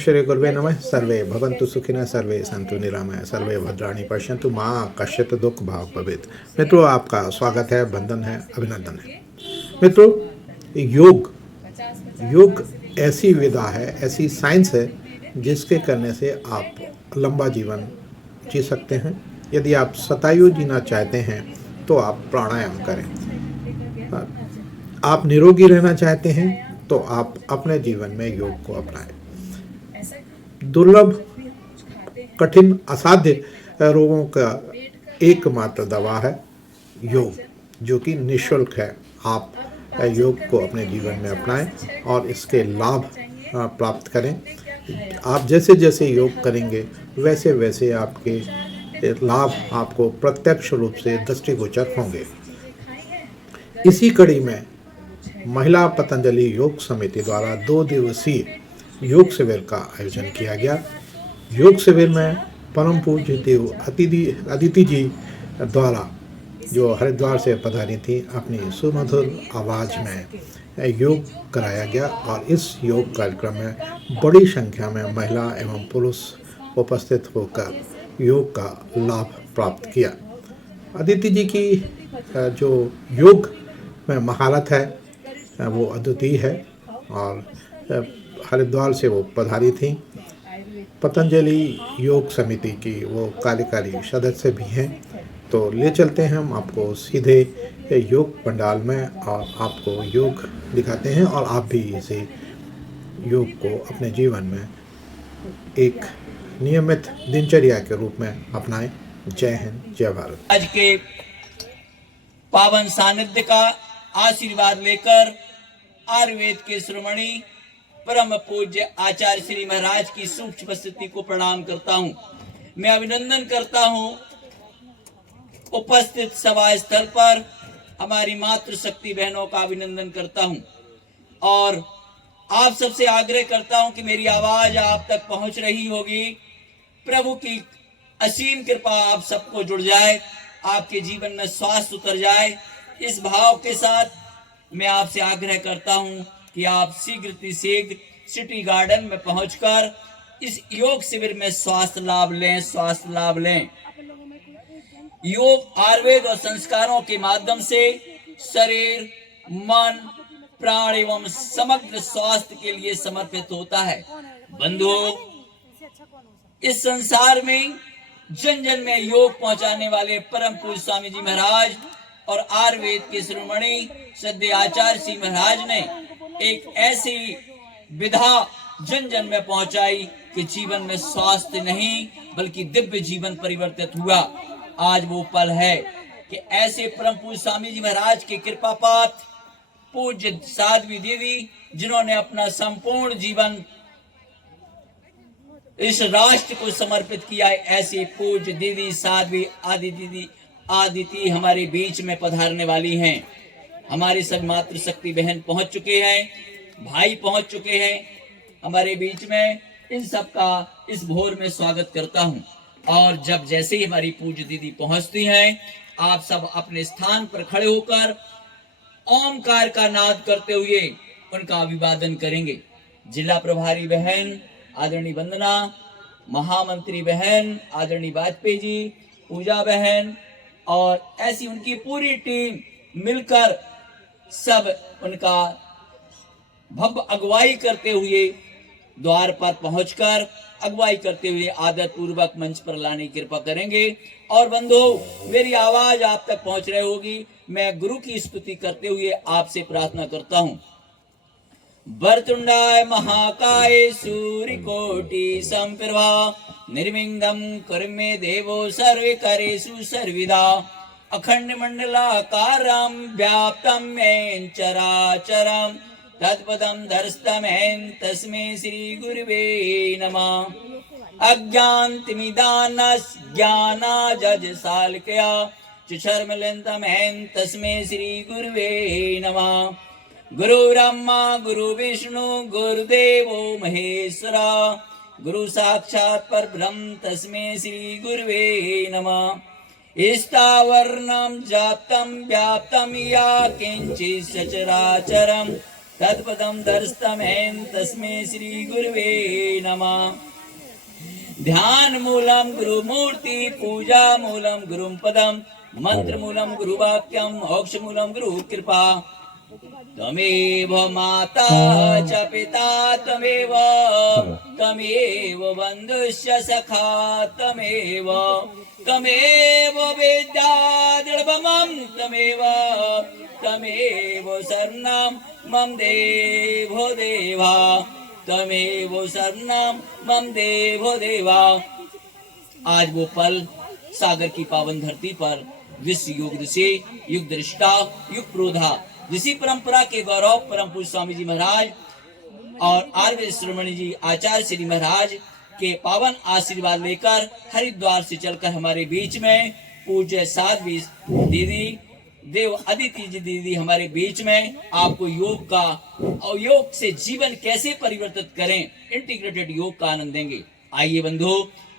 श्री गुरुवे नमः। सर्वे भवन्तु सुखिनः, सर्वे सन्तु निरामया, सर्वे भद्राणि पश्यन्तु, माँ कश्चित् दुःख भाग भवेत्। मित्रों, आपका स्वागत है, वंदन है, अभिनंदन है। मित्रों, योग ऐसी विधा है, ऐसी साइंस है जिसके करने से आप लंबा जीवन जी सकते हैं। यदि आप शतायु जीना चाहते हैं तो आप प्राणायाम करें। आप निरोगी रहना चाहते हैं तो आप अपने जीवन में योग को अपनाएं। दुर्लभ, कठिन, असाध्य रोगों का एकमात्र दवा है योग, जो कि निःशुल्क है। आप योग को अपने जीवन में अपनाएं और इसके लाभ प्राप्त करें। आप जैसे जैसे योग करेंगे वैसे वैसे आपके लाभ आपको प्रत्यक्ष रूप से दृष्टिगोचर होंगे। इसी कड़ी में महिला पतंजलि योग समिति द्वारा 2 दिवसीय योग शिविर का आयोजन किया गया। योग शिविर में परम पूज्य देव अदिति जी द्वारा, जो हरिद्वार से पधारी थी, अपनी सुमधुर आवाज़ में योग कराया गया और इस योग कार्यक्रम में बड़ी संख्या में महिला एवं पुरुष उपस्थित होकर योग का लाभ प्राप्त किया। अदिति जी की जो योग में महारत है वो अद्वितीय है और हरिद्वार से वो पधारी थी। पतंजलि योग समिति की वो कार्यकारी सदस्य भी हैं। तो ले चलते हैं हम आपको सीधे योग पंडाल में और आपको योग दिखाते हैं और आप भी इसे योग को अपने जीवन में एक नियमित दिनचर्या के रूप में अपनाएं। जय हिंद, जय भारत। आज के पावन सानिध्य का आशीर्वाद लेकर आयुर्वेद के श्रोमणी परम पूज्य आचार्य श्री महाराज की सूक्ष्म स्थिति को प्रणाम करता हूं। मैं अभिनंदन करता हूं उपस्थित सभा स्थल पर हमारी मातृशक्ति बहनों का अभिनंदन करता हूं और आप सबसे आग्रह करता हूं कि मेरी आवाज आप तक पहुंच रही होगी। प्रभु की असीम कृपा आप सबको जुड़ जाए, आपके जीवन में स्वास्थ्य उतर जाए। इस भाव के साथ मैं आपसे आग्रह करता हूं कि आप शीघ्र सिटी गार्डन में पहुंचकर इस योग शिविर में स्वास्थ्य लाभ लें। योग आयुर्वेद और संस्कारों के माध्यम से शरीर, मन, प्राण एवं समग्र स्वास्थ्य के लिए समर्पित होता है। बंधुओं, इस संसार में जन जन में योग पहुंचाने वाले परम पूज्य स्वामी जी महाराज और आयुर्वेद के श्रोमणी श्रद्धेय आचार्य श्री महाराज ने एक ऐसी विधा जन जन में पहुंचाई कि जीवन में स्वास्थ्य नहीं बल्कि दिव्य जीवन परिवर्तित हुआ। आज वो पल है कि ऐसे परम पूज्य स्वामी जी महाराज के कृपा पात्र पूज्य साध्वी देवी, जिन्होंने अपना संपूर्ण जीवन इस राष्ट्र को समर्पित किया है, ऐसे पूज्य देवी साध्वी आदिति हमारे बीच में पधारने वाली हैं। हमारी सब मातृशक्ति बहन पहुंच चुके हैं, भाई पहुंच चुके हैं हमारे बीच में। इन सब का इस भोर में स्वागत करता हूं और जब जैसे ही हमारी पूज्य दीदी पहुंचती हैं, आप सब अपने स्थान पर खड़े होकर ओमकार का नाद करते हुए उनका अभिवादन करेंगे। जिला प्रभारी बहन आदरणीय वंदना, महामंत्री बहन आदरणीय वाजपेयी जी, पूजा बहन और ऐसी उनकी पूरी टीम मिलकर सब उनका भव्य अगुवाई करते हुए द्वार पर पहुंचकर अगुवाई करते हुए आदर पूर्वक मंच पर लाने की कृपा करेंगे। और बंधु, मेरी आवाज आप तक पहुंच रही होगी। मैं गुरु की स्तुति करते हुए आपसे प्रार्थना करता हूं। वरतुंडाय महाकाय सूर्यकोटि समप्रभा निर्विघ्नं कुरु मे देवो सर्वे करेषु सर्वदा अखंड मंडलाकारं व्याप्तं येन चराचरं तत्पदं दर्शतमेन तस्मै श्री गुरुवे नमः। अज्ञानतिमिदानस् ज्ञानाजडशालाकया चक्षुर्मीलितं तस्मै श्री गुरुवे नमः। गुरु ब्रह्मा गुरु विष्णु गुरुदेवो महेश्वरा गुरु साक्षात् परब्रह्म तस्मै श्री गुरुवे नमः। स्थावरणं जातं व्याप्तं या किंचित् सचराचरं तत्पदं दर्शतमें तस्मै श्री गुरुवे नमः। ध्यान मूलम गुरु मूर्ति, पूजा मूलम गुरुम पदम, मंत्र मूलम गुरु वाक्यम, मोक्ष मूलम गुरु कृपा। तमेव माता च पिता तमेव, तमेव बंधुश्च सखा तमेव, तमेव विद्या दृढमं तमेव, तमेव शरणं मम देवो देवा, तमेव शरणं मम देवो देवा। आज वो पल सागर की पावन धरती पर विश्व योग से युग दृष्टा युग प्रोधा ऋषि परंपरा के गौरव परम पूज्य स्वामी जी महाराज और आर्य श्रोमणी जी आचार्य श्री महाराज के पावन आशीर्वाद लेकर हरिद्वार से चलकर हमारे बीच में पूज्य साध्वी दीदी देव अदिति जी दीदी हमारे बीच में आपको योग का और योग से जीवन कैसे परिवर्तित करें इंटीग्रेटेड योग का आनंद देंगे। आइए बंधु,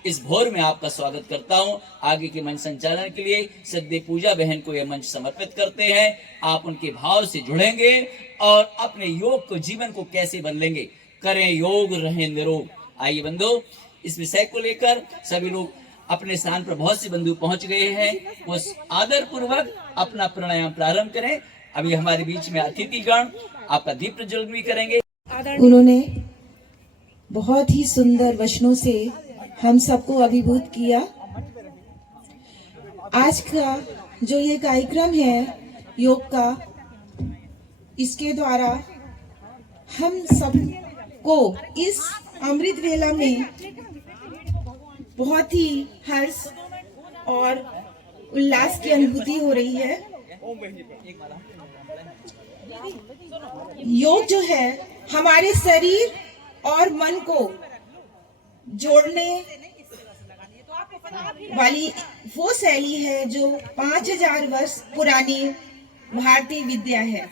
इस भोर में आपका स्वागत करता हूं। आगे के मंच संचालन के लिए सद्य पूजा बहन को यह मंच समर्पित करते हैं। आप उनके भाव से जुड़ेंगे और अपने योग को जीवन को कैसे बदलेंगे। करें योग, रहें निरोग। आइए बंधु, इस विषय को लेकर सभी लोग अपने स्थान पर बहुत से बंधु पहुंच गए हैं। वो आदर पूर्वक अपना प्राणायाम प्रारंभ करें। अभी हमारे बीच में अतिथिगण आपका दीप प्रज्वलन भी करेंगे। उन्होंने बहुत ही सुंदर वचनों से हम सबको अभिभूत किया। आज का जो ये कार्यक्रम है योग का, इसके द्वारा हम सबको इस अमृत वेला में बहुत ही हर्ष और उल्लास की अनुभूति हो रही है। योग जो है हमारे शरीर और मन को जोड़ने वाली वो शैली है जो 5000 वर्ष पुरानी भारतीय विद्या है,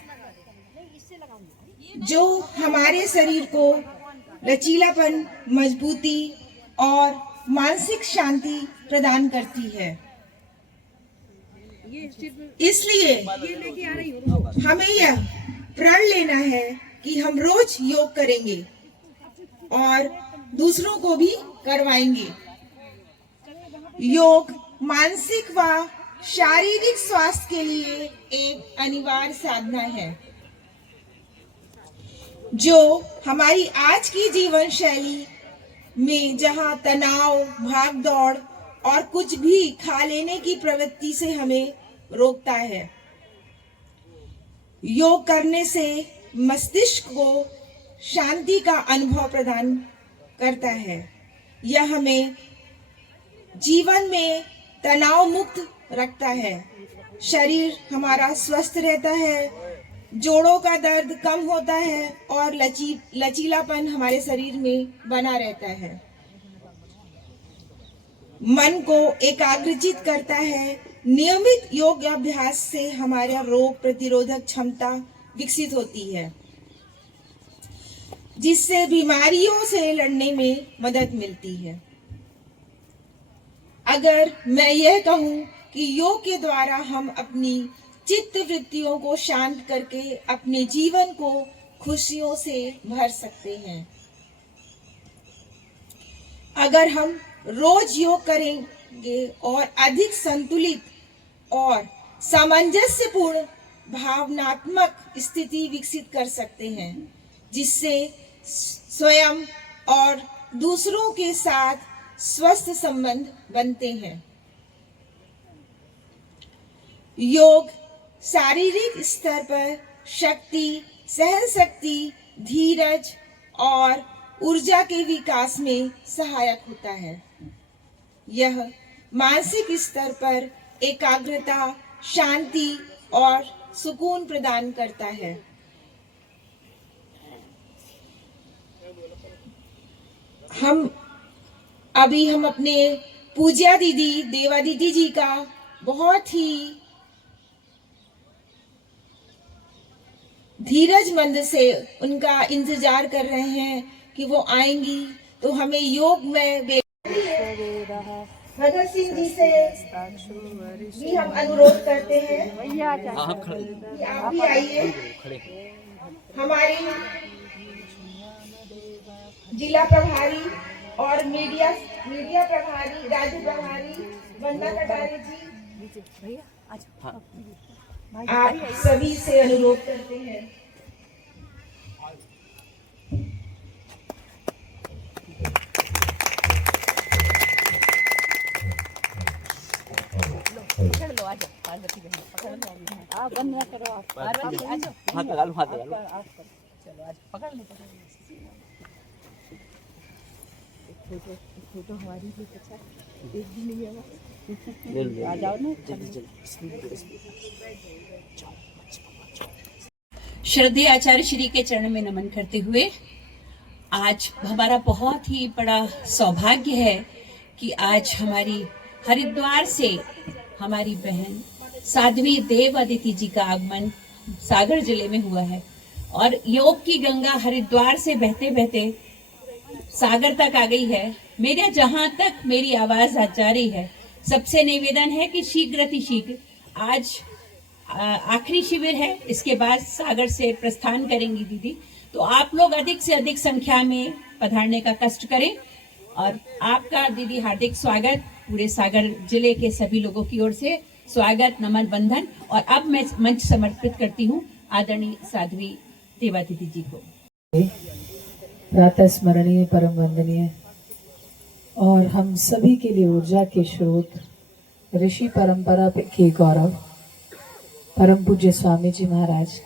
जो हमारे शरीर को लचीलापन, मजबूती और मानसिक शांति प्रदान करती है। इसलिए हमें यह प्रण लेना है कि हम रोज योग करेंगे और दूसरों को भी करवाएंगे। योग मानसिक व शारीरिक स्वास्थ्य के लिए एक अनिवार्य साधना है, जो हमारी आज की जीवन शैली में जहां तनाव, भागदौड़ और कुछ भी खा लेने की प्रवृत्ति से हमें रोकता है। योग करने से मस्तिष्क को शांति का अनुभव प्रदान करता है। यह हमें जीवन में तनाव मुक्त रखता है। शरीर हमारा स्वस्थ रहता है, जोड़ों का दर्द कम होता है और लचीलापन हमारे शरीर में बना रहता है। मन को एकाग्रचित करता है। नियमित योग अभ्यास से हमारा रोग प्रतिरोधक क्षमता विकसित होती है, जिससे बीमारियों से लड़ने में मदद मिलती है। अगर मैं यह कहूं कि योग के द्वारा हम अपनी चित्त वृत्तियों को शांत करके अपने जीवन को खुशियों से भर सकते हैं। अगर हम रोज योग करेंगे और अधिक संतुलित और सामंजस्यपूर्ण भावनात्मक स्थिति विकसित कर सकते हैं, जिससे स्वयं और दूसरों के साथ स्वस्थ संबंध बनते हैं। योग शारीरिक स्तर पर शक्ति, सहन शक्ति, धीरज और ऊर्जा के विकास में सहायक होता है। यह मानसिक स्तर पर एकाग्रता, शांति और सुकून प्रदान करता है। हम अपने पूज्या दीदी देवादिति जी का बहुत ही धीरज मंद से उनका इंतजार कर रहे हैं कि वो आएंगी, तो हमें योग में भगत सिंह जी से भी हम अनुरोध करते हैं कि आप भी आइए। हमारी जिला प्रभारी और मीडिया प्रभारी, राज्य प्रभारी वंदना कटारे जी, आप सभी से अनुरोध करते हैं श्रद्धेय आचार्य श्री के चरण में नमन करते हुए आज हमारा बहुत ही बड़ा सौभाग्य है कि आज हमारी हरिद्वार से हमारी बहन साध्वी देव अदिति जी का आगमन सागर जिले में हुआ है और योग की गंगा हरिद्वार से बहते बहते सागर तक आ गई है। मेरे जहां तक मेरी आवाज आ जा रही है, सबसे निवेदन है कि शीघ्र अतिशीघ्र आज आखिरी शिविर है, इसके बाद सागर से प्रस्थान करेंगी दीदी, तो आप लोग अधिक से अधिक संख्या में पधारने का कष्ट करें और आपका दीदी हार्दिक स्वागत पूरे सागर जिले के सभी लोगों की ओर से स्वागत, नमन, बंधन। और अब मैं मंच समर्पित करती हूँ आदरणीय साध्वी देवादिति जी को। प्रातः स्मरणीय, परम वंदनीय और हम सभी के लिए ऊर्जा के स्रोत, ऋषि परंपरा के गौरव, परम पूज्य स्वामी जी महाराज,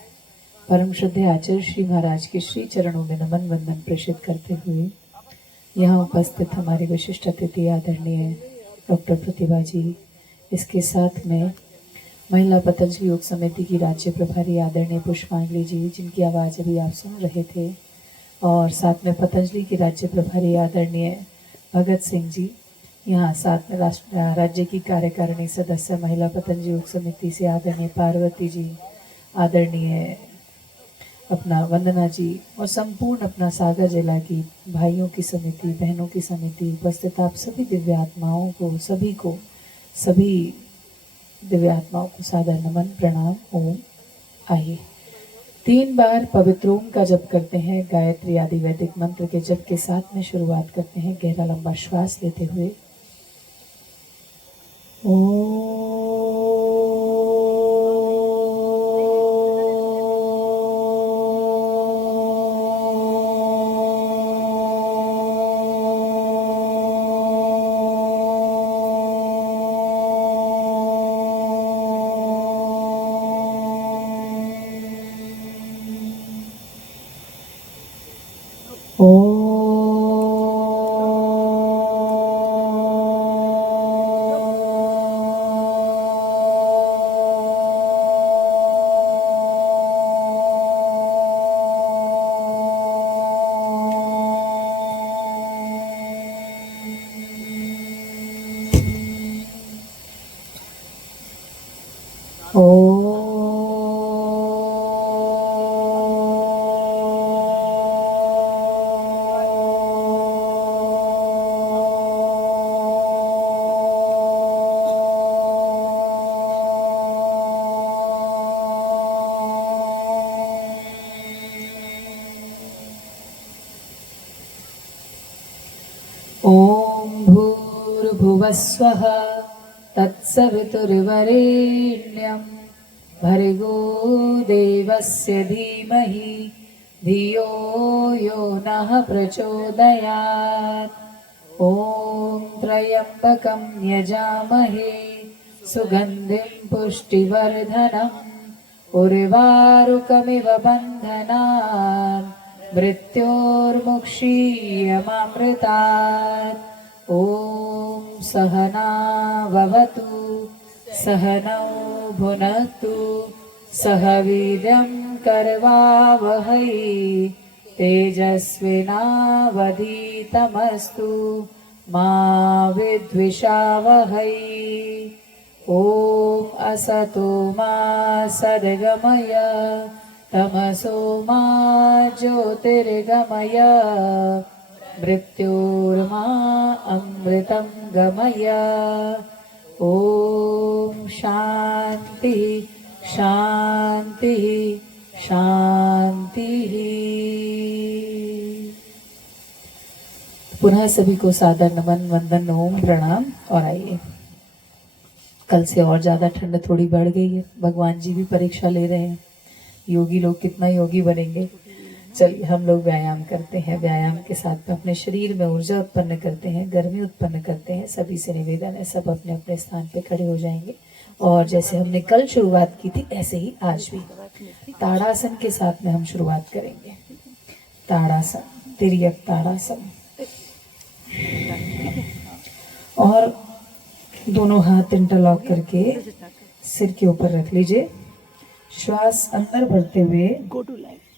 परम श्रद्धेय आचार्य श्री महाराज के श्री चरणों में नमन वंदन प्रेषित करते हुए यहाँ उपस्थित हमारे विशिष्ट अतिथि आदरणीय डॉक्टर प्रतिभा जी, इसके साथ में महिला पतंजलि योग समिति की राज्य प्रभारी आदरणीय पुष्पांजलि जी, जिनकी आवाज़ अभी आप सुन रहे थे, और साथ में पतंजलि की राज्य प्रभारी आदरणीय भगत सिंह जी, यहाँ साथ में राज्य की कार्यकारिणी सदस्य महिला पतंजलि योग समिति से आदरणीय पार्वती जी, आदरणीय अपना वंदना जी और संपूर्ण अपना सागर जिला की भाइयों की समिति, बहनों की समिति, उपस्थित आप सभी दिव्य आत्माओं को, सभी दिव्य आत्माओं को सादर नमन, प्रणाम, ओम। आइए 3 बार पवित्र ओम का जप करते हैं, गायत्री आदि वैदिक मंत्र के जप के साथ में शुरुआत करते हैं। गहरा लंबा श्वास लेते हुए ओम भूर्भुवस्वः तत्सवितुर्वरेण्यं भर्गो देवस्य धीमहि धियो यो नः प्रचोदयात्। ॐ त्र्यम्बकं यजामहे सुगन्धिं पुष्टिवर्धनम् उर्वारुकमिव बन्धनान् मृत्योर्मुक्षीयमामृतात्। ॐ सहना भवतु सहनौ भुनक्तु सह वीर्यं करवावहै तेजस्विनावधीतमस्तु मा विद्विषावहै। ॐ असतो मा सद्गमय तमसो मा ज्योतिर्गमय मृत्योर्मा अमृतं गमय। ॐ शान्ति शान्ति शांति। पुनः सभी को सादर नमन, वंदन, ओम प्रणाम। और आइए, कल से और ज्यादा ठंड थोड़ी बढ़ गई है, भगवान जी भी परीक्षा ले रहे हैं, योगी लोग कितना योगी बनेंगे। चलिए हम लोग व्यायाम करते हैं, व्यायाम के साथ में अपने शरीर में ऊर्जा उत्पन्न करते हैं, गर्मी उत्पन्न करते हैं। सभी से निवेदन है, सब अपने अपने स्थान पे खड़े हो जाएंगे और जैसे हमने कल शुरुआत की थी ऐसे ही आज भी ताड़ासन के साथ में हम शुरुआत करेंगे। ताड़ासन, तिर्यक ताड़ासन। और दोनों हाथ इंटरलॉक करके सिर के ऊपर रख लीजिए। श्वास अंदर भरते हुए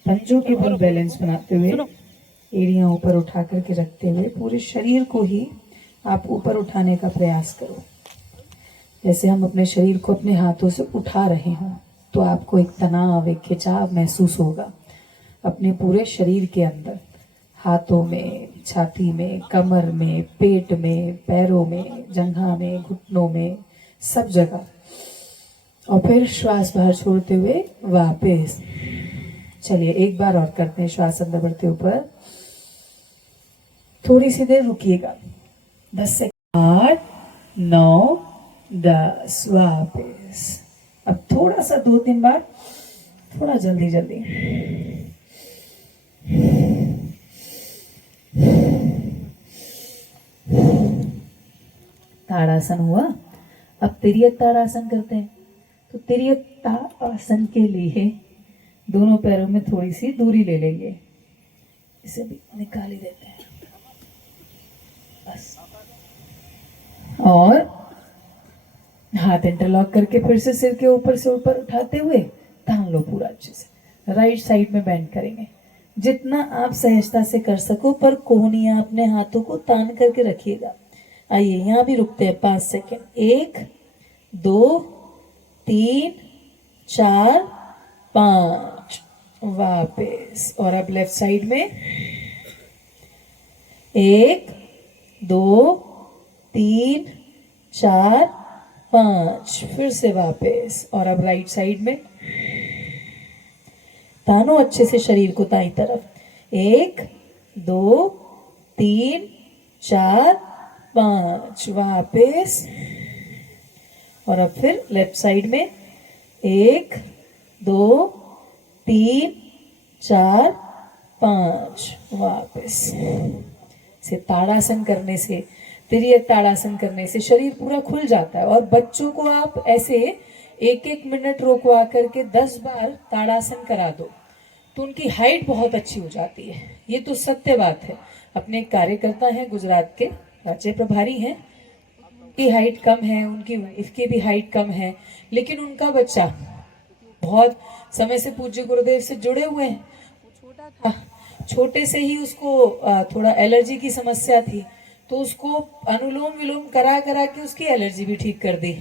पंजों के बल बैलेंस बनाते हुए, एड़ियां ऊपर उठा करके रखते हुए पूरे शरीर को ही आप ऊपर उठाने का प्रयास करो। जैसे हम अपने शरीर को अपने हाथों से उठा रहे हों तो आपको एक तनाव, एक खिंचाव महसूस होगा अपने पूरे शरीर के अंदर, हाथों में, छाती में, कमर में, पेट में, पैरों में, जंघा में, घुटनों में, सब जगह। और फिर श्वास बाहर छोड़ते हुए वापस। चलिए एक बार और करते हैं। श्वास अंदर बढ़ते ऊपर, थोड़ी सी देर रुकिएगा, 10 सेकंड। 8, 9, 10, वापस। अब थोड़ा सा 2-3 बार, थोड़ा जल्दी जल्दी। ताड़ासन हुआ। अब तिर्यक ताड़ासन करते हैं। तो तिर्यक ताड़ासन के लिए दोनों पैरों में थोड़ी सी दूरी ले लेंगे, इसे भी निकाल ही देते हैं बस। और हाथ इंटरलॉक करके फिर से सिर के ऊपर से ऊपर उठाते हुए तान लो पूरा अच्छे से। राइट साइड में बेंड करेंगे, जितना आप सहजता से कर सको, पर कोहनियां अपने हाथों को तान करके रखिएगा। आइए यहाँ भी रुकते हैं 5 सेकंड। 1, 2, 3, 4, 5, वापस। और अब लेफ्ट साइड में 1, 2, 3, 4, 5, फिर से वापस। और अब राइट साइड में तानो अच्छे से शरीर को दाईं तरफ। 1, 2, 3, 4, 5, वापस। और अब फिर लेफ्ट साइड में 1, 2, 3, 4, 5, वापस। से ताड़ासन करने से, तिर्यक ताड़ासन करने से शरीर पूरा खुल जाता है। और बच्चों को आप ऐसे 1-1 मिनट रोकवा करके 10 बार ताड़ासन करा दो तो उनकी हाइट बहुत अच्छी हो जाती है। ये तो सत्य बात है। अपने एक कार्यकर्ता हैं, गुजरात के राज्य प्रभारी हैं, की हाइट कम है, उनकी वाइफ की भी हाइट कम है, लेकिन उनका बच्चा बहुत समय से पूज्य गुरुदेव से जुड़े हुए हैं। छोटा था, छोटे से ही उसको थोड़ा एलर्जी की समस्या थी, तो उसको अनुलोम विलोम करा करा के उसकी एलर्जी भी ठीक कर दी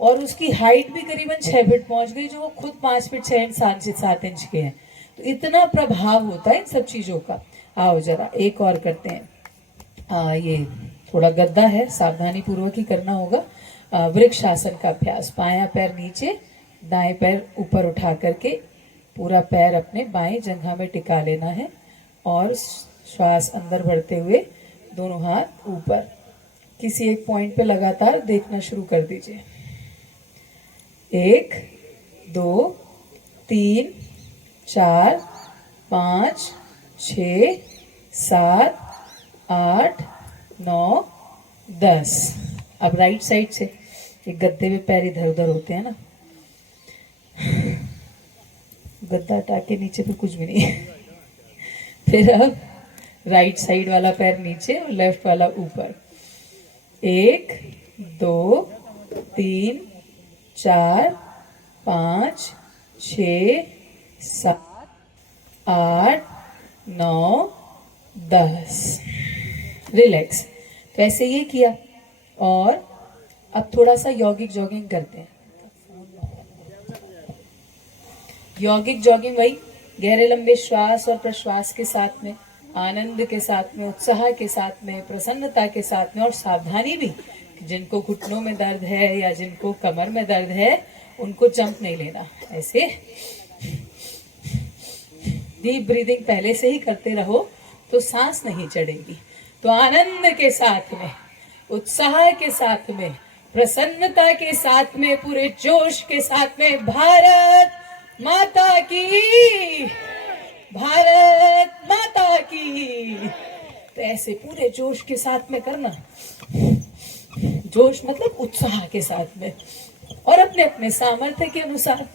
और उसकी हाइट भी करीबन 6 फीट पहुंच गई, जो वो खुद 5 फीट 6 इंच 7 इंच के हैं। तो इतना प्रभाव होता है इन सब चीजों का। आओ जरा एक और करते हैं। ये थोड़ा गद्दा है, सावधानी पूर्वक ही करना होगा। वृक्ष आसन का अभ्यास। बायां पैर नीचे, दाएं पैर ऊपर उठा करके पूरा पैर अपने बाएं जंघा में टिका लेना है और श्वास अंदर बढ़ते हुए दोनों हाथ ऊपर। किसी एक पॉइंट पे लगातार देखना शुरू कर दीजिए। 1, 2, 3, 4, 5, 6, 7, 8, 9, 10। अब राइट साइड से, एक गद्दे में पैर इधर उधर होते हैं ना, गद्दा हटा के नीचे पे कुछ भी नहीं है। फिर अब राइट साइड वाला पैर नीचे और लेफ्ट वाला ऊपर। 1, 2, 3, 4, 5, 6, 7, 8, 9, 10। रिलैक्स। तो ऐसे ये किया और अब थोड़ा सा यौगिक जॉगिंग करते हैं। यौगिक जॉगिंग वही गहरे लंबे श्वास और प्रश्वास के साथ में, आनंद के साथ में, उत्साह के साथ में, प्रसन्नता के साथ में, और सावधानी भी। जिनको घुटनों में दर्द है या जिनको कमर में दर्द है उनको जंप नहीं लेना, ऐसे डीप ब्रीदिंग पहले से ही करते रहो तो सांस नहीं चढ़ेगी। तो आनंद के साथ में, उत्साह के साथ में, प्रसन्नता के साथ में, पूरे जोश के साथ में भारत माता की, भारत माता की, तो ऐसे पूरे जोश के साथ में करना। जोश मतलब उत्साह के साथ में, और अपने अपने सामर्थ्य के अनुसार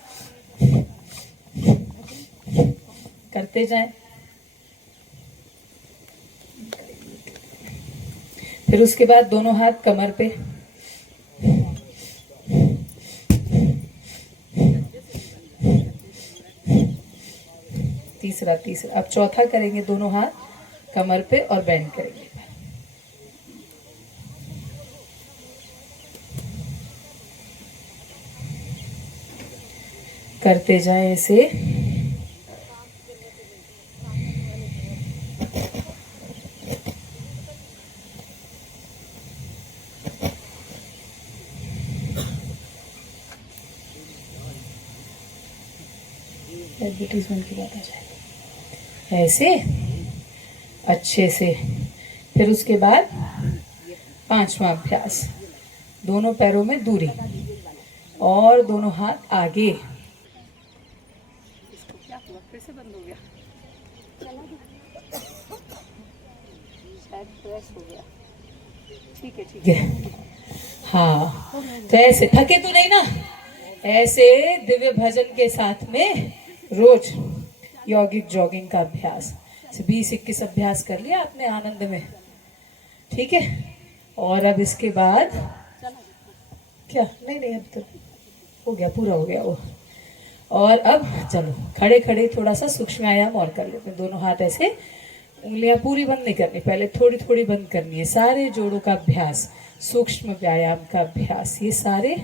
करते जाएं। फिर उसके बाद दोनों हाथ कमर पे, तीसरा अब चौथा करेंगे, दोनों हाथ कमर पे और बैंड करेंगे। करते जाएं ऐसे। एडवर्टीजमेंट की बात आ जाए ऐसे अच्छे से। फिर उसके बाद 5वां अभ्यास, दोनों पैरों में दूरी और दोनों हाथ आगे। फिर से बंद हो गया, शायद प्रेस हो गया। ठीक है। हाँ, तो ऐसे थके तो नहीं ना, ऐसे दिव्य भजन के साथ में रोज यौगिक जॉगिंग का अभ्यास 20-21 अभ्यास कर लिया आपने आनंद में, ठीक है। और अब इसके बाद क्या, नहीं अब तो हो गया, पूरा हो गया वो। और अब चलो खड़े खड़े थोड़ा सा सूक्ष्म व्यायाम और कर लेते हैं। दोनों हाथ ऐसे, उंगलियां पूरी बंद नहीं करनी, पहले थोड़ी थोड़ी बंद करनी है। सारे जोड़ों का अभ्यास, सूक्ष्म व्यायाम का अभ्यास, ये सारे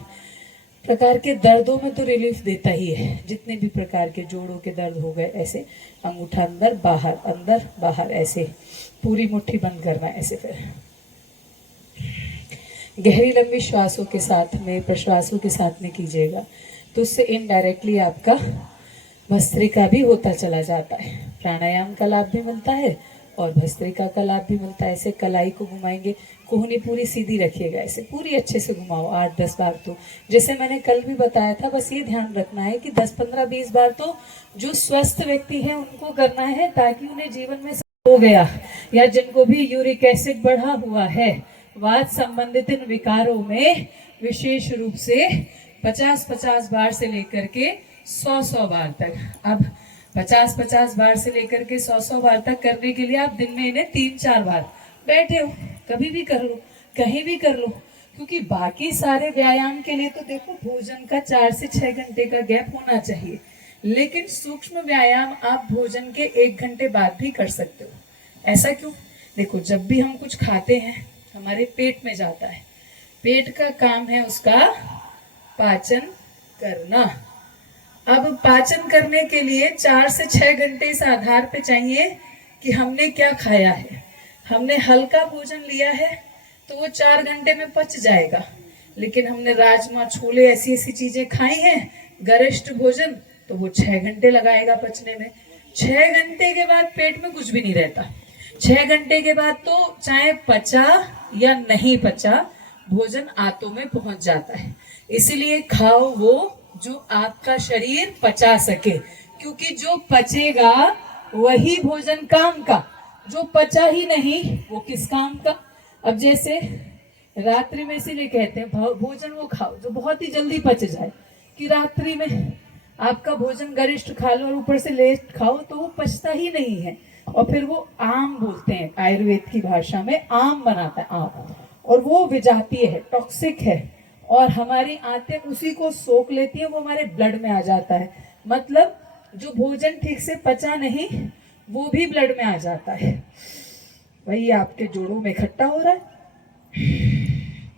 प्रकार के दर्दों में तो रिलीफ देता ही है। जितने भी प्रकार के जोड़ों के दर्द हो गए, ऐसे अंगूठा अंदर बाहर ऐसे पूरी मुट्ठी बंद करना ऐसे। फिर गहरी लंबी श्वासों के साथ में, प्रश्वासों के साथ में कीजिएगा, तो उससे इनडायरेक्टली आपका भस्त्रिका भी होता चला जाता है। प्राणायाम का लाभ भी मिलता है और भस्त्रिका का लाभ भी मिलता है। ऐसे कलाई को घुमाएंगे, कोहनी पूरी सीधी रखिएगा, ऐसे पूरी अच्छे से घुमाओ 8-10 बार। तो जैसे मैंने कल भी बताया था, बस ये ध्यान रखना है कि 10-15-20 बार तो जो स्वस्थ व्यक्ति है उनको करना है, ताकि उन्हें जीवन में हो गया या जिनको भी यूरिक एसिड बढ़ा हुआ है, वात संबंधित इन विकारों में विशेष रूप से 50-50 बार से लेकर के 100-100 बार तक। अब 50-50 बार से लेकर के 100-100 बार तक करने के लिए आप दिन में इन्हें 3-4 बार बैठे हो, कभी भी कर लो, कहीं भी कर लो। क्योंकि बाकी सारे व्यायाम के लिए तो देखो भोजन का 4 से 6 घंटे का गैप होना चाहिए, लेकिन सूक्ष्म व्यायाम आप भोजन के 1 घंटे बाद भी कर सकते हो। ऐसा क्यों? देखो, जब भी हम कुछ खाते हैं हमारे पेट में जाता है, पेट का काम है उसका पाचन करना। अब पाचन करने के लिए 4 से 6 घंटे इस आधार पे चाहिए कि हमने क्या खाया है। हमने हल्का भोजन लिया है तो वो 4 घंटे में पच जाएगा, लेकिन हमने राजमा, छोले, ऐसी ऐसी चीजें खाई हैं गरिष्ठ भोजन, तो वो 6 घंटे लगाएगा पचने में। 6 घंटे के बाद पेट में कुछ भी नहीं रहता। 6 घंटे के बाद तो चाहे पचा या नहीं पचा, भोजन आंतों में पहुंच जाता है। इसलिए खाओ वो जो आपका शरीर पचा सके, क्योंकि जो पचेगा वही भोजन काम का, जो पचा ही नहीं वो किस काम का। अब जैसे रात्रि में इसीलिए कहते हैं भोजन वो खाओ जो बहुत ही जल्दी पच जाए, कि रात्रि में आपका भोजन गरिष्ठ खा लो और ऊपर से लेट खाओ तो वो पचता ही नहीं है। और फिर वो आम बोलते हैं, आयुर्वेद की भाषा में आम बनाता है, आम, और वो विजातीय है, टॉक्सिक है, और हमारी आंतें उसी को सोख लेती हैं, वो हमारे ब्लड में आ जाता है। मतलब जो भोजन ठीक से पचा नहीं वो भी ब्लड में आ जाता है। वही आपके जोड़ों में इकट्ठा हो रहा है,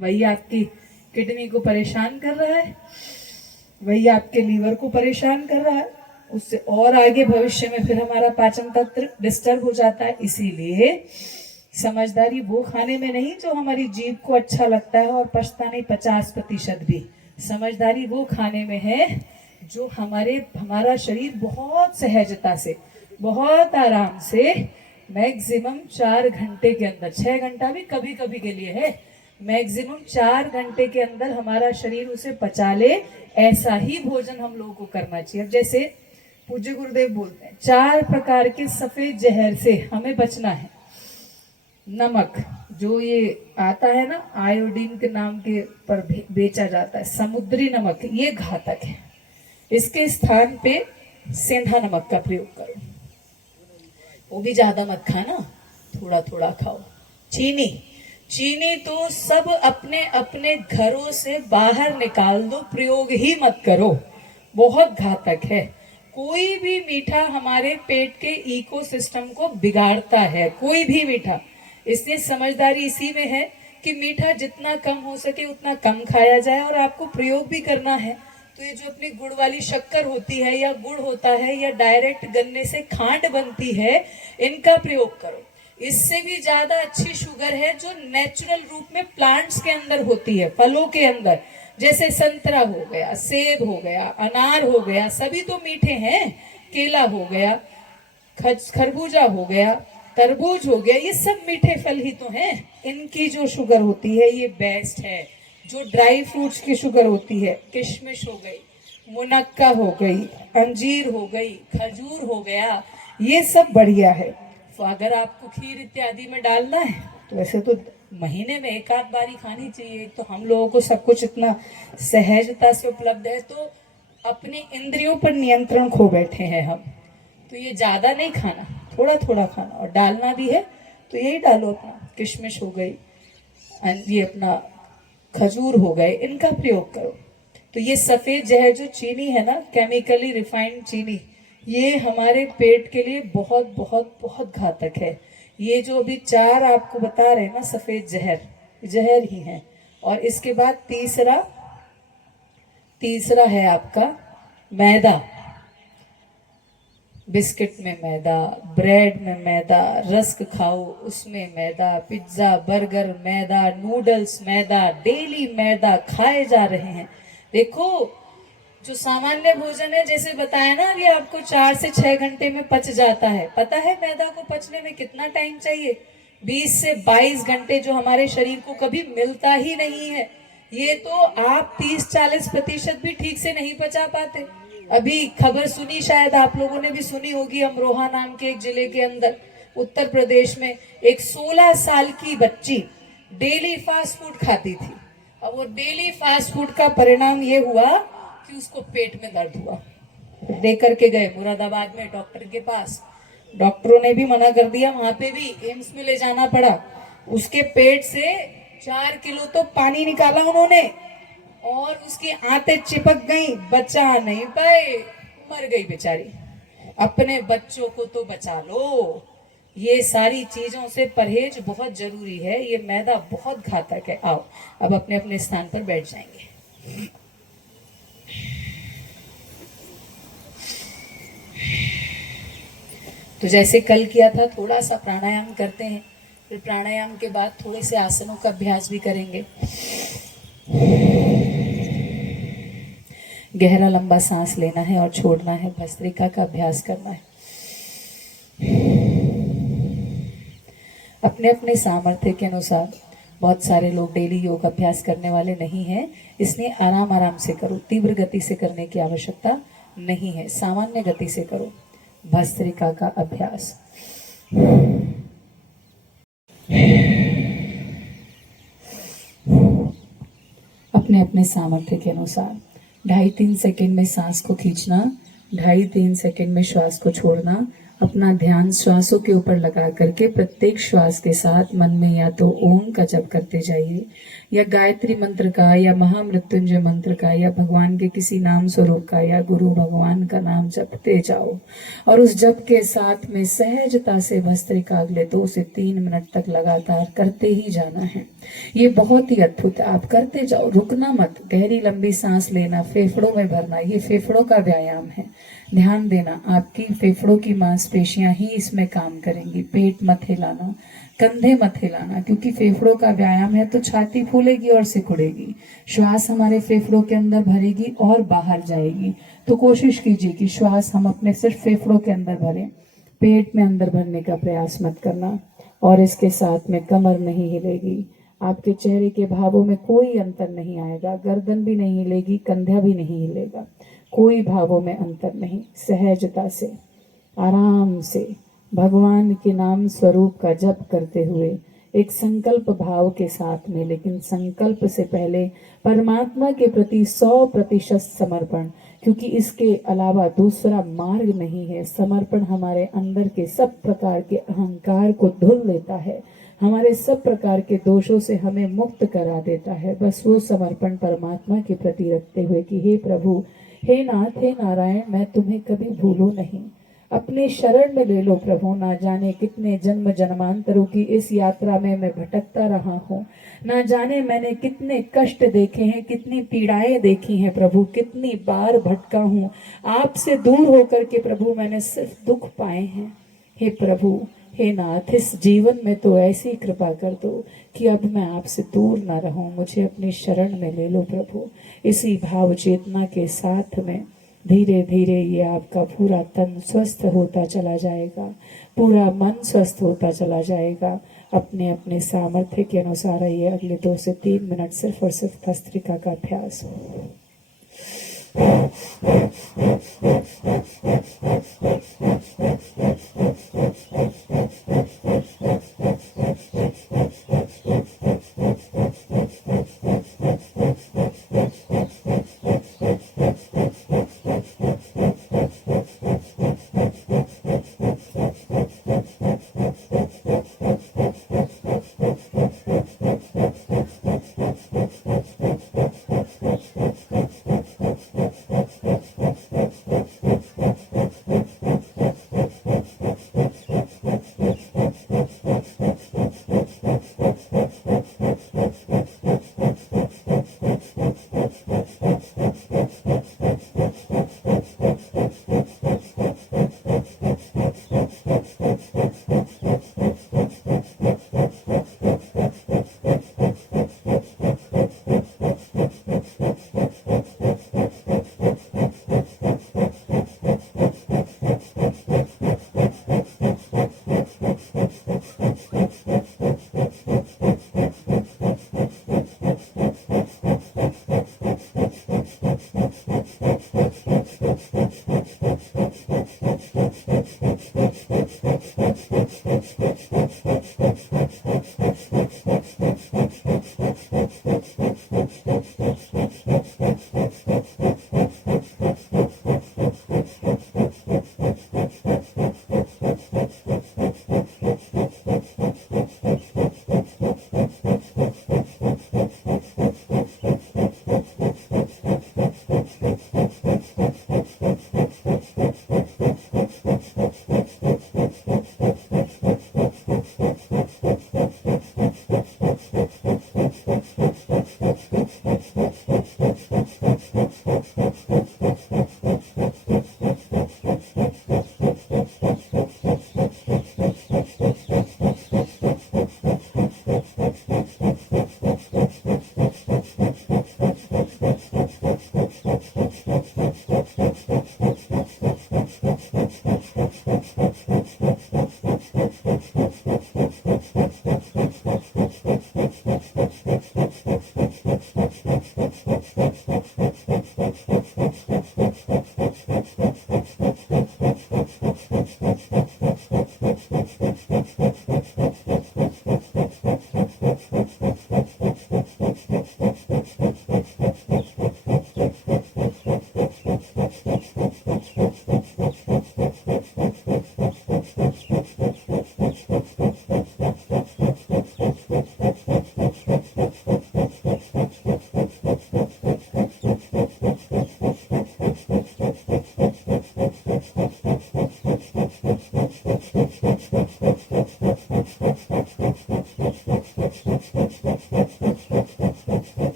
वही आपकी किडनी को परेशान कर रहा है, वही आपके लीवर को परेशान कर रहा है। उससे और आगे भविष्य में फिर हमारा पाचन तंत्र डिस्टर्ब हो जाता है। इसीलिए समझदारी वो खाने में नहीं जो हमारी जीभ को अच्छा लगता है और पचता नहीं 50% भी। समझदारी वो खाने में है जो हमारा शरीर बहुत सहजता से, बहुत आराम से मैक्सिमम 4 घंटे के अंदर, 6 घंटा भी कभी कभी के लिए है, मैक्सिमम 4 घंटे के अंदर हमारा शरीर उसे पचा ले, ऐसा ही भोजन हम लोगों को करना चाहिए। अब जैसे पूज्य गुरुदेव बोलते हैं 4 प्रकार के सफेद जहर से हमें बचना है। नमक, जो ये आता है ना आयोडीन के नाम के पर बेचा जाता है, समुद्री नमक, ये घातक है। इसके स्थान पे सेंधा नमक का प्रयोग करो, वो भी ज्यादा मत खाना, थोड़ा थोड़ा खाओ। चीनी, चीनी तो सब अपने अपने घरों से बाहर निकाल दो, प्रयोग ही मत करो, बहुत घातक है। कोई भी मीठा हमारे पेट के इकोसिस्टम को बिगाड़ता है, कोई भी मीठा। इसलिए समझदारी इसी में है कि मीठा जितना कम हो सके उतना कम खाया जाए, और आपको प्रयोग भी करना है तो ये जो अपनी गुड़ वाली शक्कर होती है या गुड़ होता है या डायरेक्ट गन्ने से खांड बनती है, इनका प्रयोग करो। इससे भी ज्यादा अच्छी शुगर है जो नेचुरल रूप में प्लांट्स के अंदर होती है, फलों के अंदर, जैसे संतरा हो गया, सेब हो गया, अनार हो गया, सभी तो मीठे हैं, केला हो गया, खरबूजा हो गया, तरबूज हो गया, ये सब मीठे फल ही तो हैं। इनकी जो शुगर होती है ये बेस्ट है। जो ड्राई फ्रूट्स की शुगर होती है, किशमिश हो गई, मुनक्का हो गई, अंजीर हो गई, खजूर हो गया, ये सब बढ़िया है। तो अगर आपको खीर इत्यादि में डालना है तो वैसे तो महीने में एक आध बारी खानी चाहिए। तो हम लोगों को सब कुछ इतना सहजता से उपलब्ध है, तो अपनी इंद्रियों पर नियंत्रण खो बैठे हैं हम। तो ये ज्यादा नहीं खाना, थोड़ा थोड़ा खाना, और डालना भी है तो यही डालो, अपना किशमिश हो गई, ये अपना खजूर हो गए, इनका प्रयोग करो। तो ये सफेद जहर जो चीनी है ना, केमिकली रिफाइंड चीनी, ये हमारे पेट के लिए बहुत बहुत बहुत घातक है। ये जो अभी 4 आपको बता रहे हैं ना सफेद जहर, जहर ही है। और इसके बाद तीसरा है आपका मैदा। बिस्किट में मैदा, ब्रेड में मैदा, रस्क खाओ उसमें मैदा, पिज्जा बर्गर मैदा, नूडल्स मैदा, डेली मैदा खाए जा रहे हैं। देखो जो सामान्य भोजन है, जैसे बताया ना अभी आपको, 4 से 6 घंटे में पच जाता है। पता है मैदा को पचने में कितना टाइम चाहिए? 20 से 22 घंटे, जो हमारे शरीर को कभी मिलता ही नहीं है। ये तो आप 30-40% भी ठीक से नहीं पचा पाते। अभी खबर सुनी, शायद आप लोगों ने भी सुनी होगी, अमरोहा नाम के एक जिले के अंदर उत्तर प्रदेश में एक 16 साल की बच्ची डेली फास्ट फूड खाती थी। अब वो डेली फास्ट फूड का परिणाम ये हुआ कि उसको पेट में दर्द हुआ। लेकर के गए मुरादाबाद में डॉक्टर के पास, डॉक्टरों ने भी मना कर दिया, वहां पे भी एम्स में ले जाना पड़ा। उसके पेट से 4 किलो तो पानी निकाला उन्होंने, और उसकी आंतें चिपक गई, बचा नहीं पाए, मर गई बेचारी। अपने बच्चों को तो बचा लो। ये सारी चीजों से परहेज बहुत जरूरी है। ये मैदा बहुत घातक है। आओ अब अपने अपने स्थान पर बैठ जाएंगे। तो जैसे कल किया था, थोड़ा सा प्राणायाम करते हैं, फिर प्राणायाम के बाद थोड़े से आसनों का अभ्यास भी करेंगे। गहरा लंबा सांस लेना है और छोड़ना है, भस्त्रिका का अभ्यास करना है। अपने अपने सामर्थ्य के अनुसार, बहुत सारे लोग डेली योग अभ्यास करने वाले नहीं हैं, इसलिए आराम आराम से करो, तीव्र गति से करने की आवश्यकता नहीं है, सामान्य गति से करो भस्त्रिका का अभ्यास। अपने अपने सामर्थ्य के अनुसार 2.5-3 सेकंड में सांस को खींचना, 2.5-3 सेकंड में श्वास को छोड़ना। अपना ध्यान श्वासों के ऊपर लगा करके प्रत्येक श्वास के साथ मन में या तो ओम का जप करते जाइए, या गायत्री मंत्र का, या महामृत्युंजय मंत्र का, या भगवान के किसी नाम स्वरूप का, या गुरु भगवान का नाम जपते जाओ। और उस जप के साथ में सहजता से भस्त्रिका अगले 2 से 3 मिनट तक लगातार करते ही जाना है। ये बहुत ही अद्भुत है, आप करते जाओ, रुकना मत। गहरी लंबी सांस लेना, फेफड़ों में भरना, ये फेफड़ों का व्यायाम है। ध्यान देना, आपकी फेफड़ों की मांसपेशियां ही इसमें काम करेंगी। पेट मत हिलाना, कंधे मत हिलाना, क्योंकि फेफड़ों का व्यायाम है तो छाती फूलेगी और सिकुड़ेगी। श्वास हमारे फेफड़ों के अंदर भरेगी और बाहर जाएगी। तो कोशिश कीजिए कि श्वास हम अपने सिर्फ फेफड़ों के अंदर भरें। पेट में अंदर भरने का प्रयास मत करना। और इसके साथ में कमर नहीं हिलेगी, आपके चेहरे के भावों में कोई अंतर नहीं आएगा, गर्दन भी नहीं हिलेगी, कंधा भी नहीं हिलेगा, कोई भावों में अंतर नहीं। सहजता से, आराम से भगवान के नाम स्वरूप का जप करते हुए एक संकल्प भाव के साथ में, लेकिन संकल्प से पहले परमात्मा के प्रति 100% समर्पण, क्योंकि इसके अलावा दूसरा मार्ग नहीं है। समर्पण हमारे अंदर के सब प्रकार के अहंकार को धुल देता है, हमारे सब प्रकार के दोषों से हमें मुक्त करा देता है। बस वो समर्पण परमात्मा के प्रति रखते हुए कि हे प्रभु, हे नाथ, हे नारायण, मैं तुम्हें कभी भूलूं नहीं, अपने शरण में ले लो प्रभु। ना जाने कितने जन्म जन्मांतरों की इस यात्रा में मैं भटकता रहा हूँ, ना जाने मैंने कितने कष्ट देखे हैं, कितनी पीड़ाएं देखी हैं प्रभु, कितनी बार भटका हूँ। आपसे दूर होकर के प्रभु मैंने सिर्फ दुख पाए हैं। हे प्रभु, हे नाथ, इस जीवन में तो ऐसी कृपा कर दो कि अब मैं आपसे दूर ना रहूं, मुझे अपनी शरण में ले लो प्रभु। इसी भाव चेतना के साथ में धीरे धीरे ये आपका पूरा तन स्वस्थ होता चला जाएगा, पूरा मन स्वस्थ होता चला जाएगा। अपने अपने सामर्थ्य के अनुसार ये अगले 2 से 3 मिनट सिर्फ और सिर्फ भस्त्रिका का अभ्यास।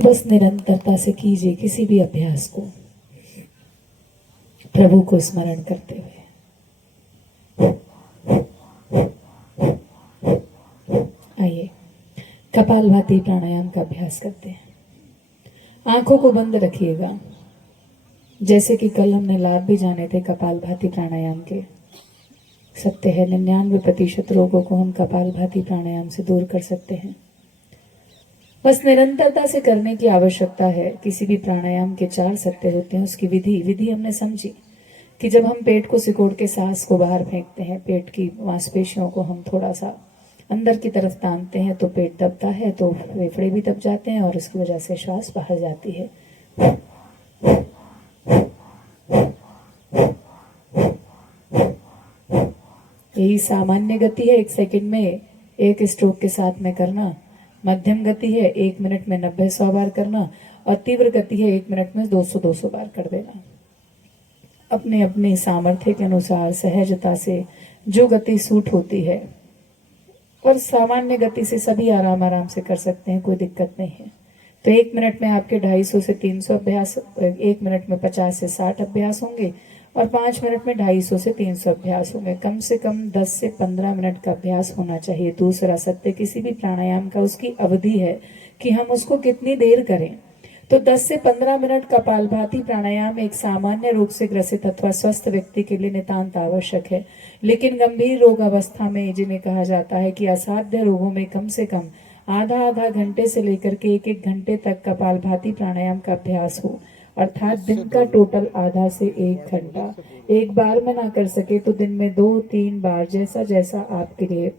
बस निरंतरता से कीजिए किसी भी अभ्यास को, प्रभु को स्मरण करते हुए। आइए कपालभाति प्राणायाम का अभ्यास करते हैं। आंखों को बंद रखिएगा। जैसे कि कल हमने लाभ भी जाने थे कपालभाति प्राणायाम के। सत्य है 99% रोगों को हम कपालभाति प्राणायाम से दूर कर सकते हैं। बस निरंतरता से करने की आवश्यकता है। किसी भी प्राणायाम के 4 सत्य होते हैं। उसकी विधि हमने समझी कि जब हम पेट को सिकोड़ के सांस को बाहर फेंकते हैं, पेट की मांसपेशियों को हम थोड़ा सा अंदर की तरफ तानते हैं तो पेट दबता है, तो फेफड़े भी दब जाते हैं और इसकी वजह से श्वास बाहर जाती है। यही सामान्य गति है 1 सेकंड में 1 स्ट्रोक के साथ में करना। मध्यम गति है 1 मिनट में 90-100 बार करना और तीव्र गति है 1 मिनट में 200-200 बार कर देना। अपने अपने सामर्थ्य के अनुसार सहजता से जो गति सूट होती है, और सामान्य गति से सभी आराम आराम से कर सकते हैं, कोई दिक्कत नहीं है। तो 1 मिनट में आपके 250 से 300 अभ्यास, 1 मिनट में 50 से 60 अभ्यास होंगे और 5 मिनट में 250 से 300 अभ्यास होंगे। कम से कम 10 से 15 मिनट का अभ्यास होना चाहिए। दूसरा सत्य किसी भी प्राणायाम का उसकी अवधि है कि हम उसको कितनी देर करें। तो 10 से 15 मिनट कपालभाति प्राणायाम एक सामान्य रोग से ग्रसित अथवा स्वस्थ व्यक्ति के लिए नितांत आवश्यक है। लेकिन गंभीर रोग अवस्था में, जिन्हें कहा जाता है कि असाध्य रोगों में, कम से कम आधा घंटे से लेकर के 1 घंटे तक कपालभाति प्राणायाम का अभ्यास हो, अर्थात दिन का टोटल आधा से 1 घंटा। एक बार में ना कर सके तो दिन में 2-3 बार, जैसा जैसा आपके लिए,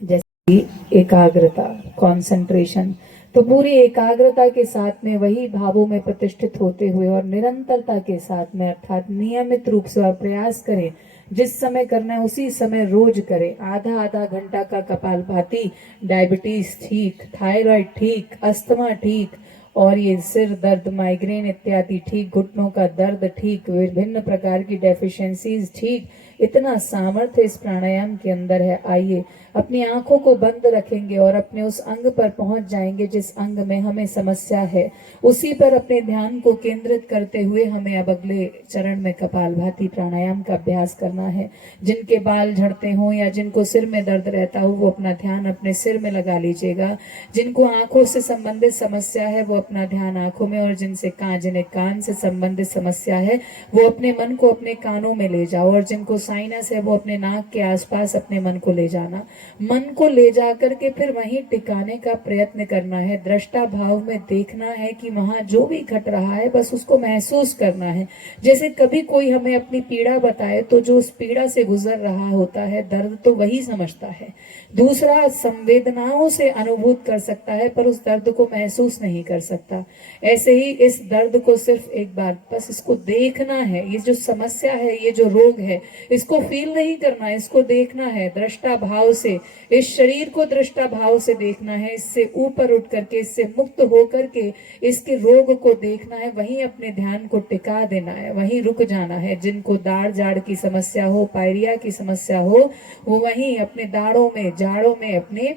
जैसे एकाग्रता, कंसंट्रेशन, तो पूरी एकाग्रता के साथ में वही भावों में प्रतिष्ठित होते हुए और निरंतरता के साथ में अर्थात नियमित रूप से और प्रयास करें, जिस समय करना है उसी समय रोज करें। आधा आधा घंटा का कपालभाति, डायबिटीज ठीक, थायराइड ठीक, अस्थमा ठीक, और ये सिर दर्द, माइग्रेन इत्यादि ठीक, घुटनों का दर्द ठीक, विभिन्न प्रकार की डेफिशिएंसीज ठीक। इतना सामर्थ्य इस प्राणायाम के अंदर है। आइए अपनी आंखों को बंद रखेंगे और अपने उस अंग पर पहुंच जाएंगे जिस अंग में हमें समस्या है, उसी पर अपने ध्यान को केंद्रित करते हुए हमें अब अगले चरण में कपालभाति प्राणायाम का अभ्यास करना है। जिनके बाल झड़ते हों या जिनको सिर में दर्द रहता हो वो अपना ध्यान अपने सिर में लगा लीजिएगा। जिनको आंखों से संबंधित समस्या है वो अपना ध्यान आंखों में, और जिन्हें कान से संबंधित समस्या है वो अपने मन को अपने कानों में ले जाओ, और जिनको साइनस है वो अपने नाक के आसपास अपने मन को ले जाना। मन को ले जा करके फिर वहीं टिकाने का प्रयत्न करना है। दृष्टा भाव में देखना है कि वहां जो भी घट रहा है बस उसको महसूस करना है। जैसे कभी कोई हमें अपनी पीड़ा बताए तो जो उस पीड़ा से गुजर रहा होता है, दर्द तो वही समझता है। दूसरा संवेदनाओं से अनुभूत कर सकता है पर उस दर्द को महसूस नहीं कर सकता। ऐसे ही इस दर्द को सिर्फ एक बार बस इसको देखना है। ये जो समस्या है, ये जो रोग है, इसको फील नहीं करना है, इसको देखना है दृष्टा भाव से। इस शरीर को दृष्टा भाव से देखना है, इससे ऊपर उठ करके, इससे मुक्त हो करके इसके रोग को देखना है। वहीं अपने ध्यान को टिका देना है, वहीं रुक जाना है। जिनको दाढ़ जाड़ की समस्या हो, पायरिया की समस्या हो, वो वहीं अपने दाढ़ों में, जाड़ों में अपने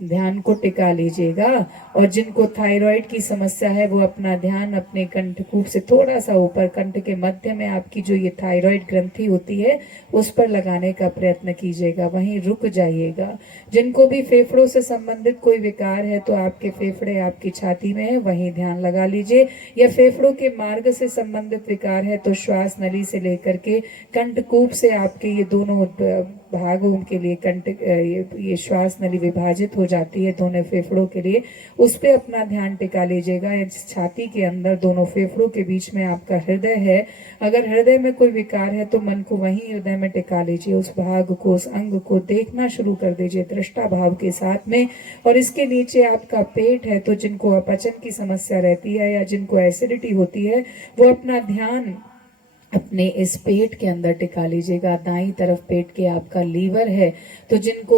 ध्यान को टिका लीजिएगा। और जिनको थायराइड की समस्या है वो अपना ध्यान अपने कंठकूप से थोड़ा सा ऊपर, कंठ के मध्य में आपकी जो ये थायराइड ग्रंथि होती है उस पर लगाने का प्रयत्न कीजिएगा, वहीं रुक जाइएगा। जिनको भी फेफड़ों से संबंधित कोई विकार है तो आपके फेफड़े आपकी छाती में है, वहीं ध्यान लगा लीजिए। या फेफड़ों के मार्ग से संबंधित विकार है तो श्वास नली से लेकर के कंठकूप से आपके ये दोनों भागों के लिए ये श्वास नली विभाजित हो जाती है दोनों फेफड़ों के लिए, उस पे अपना ध्यान टिका लीजिएगा। छाती के अंदर दोनों फेफड़ों के बीच में आपका हृदय है। अगर हृदय में कोई विकार है तो मन को वहीं हृदय में टिका लीजिए। उस भाग को, उस अंग को देखना शुरू कर दीजिए दृष्टा भाव के साथ में। और इसके नीचे आपका पेट है, तो जिनको अपचन की समस्या रहती है या जिनको एसिडिटी होती है वो अपना ध्यान अपने इस पेट के अंदर टिका लीजिएगा। दाईं तरफ पेट के आपका लीवर है, तो जिनको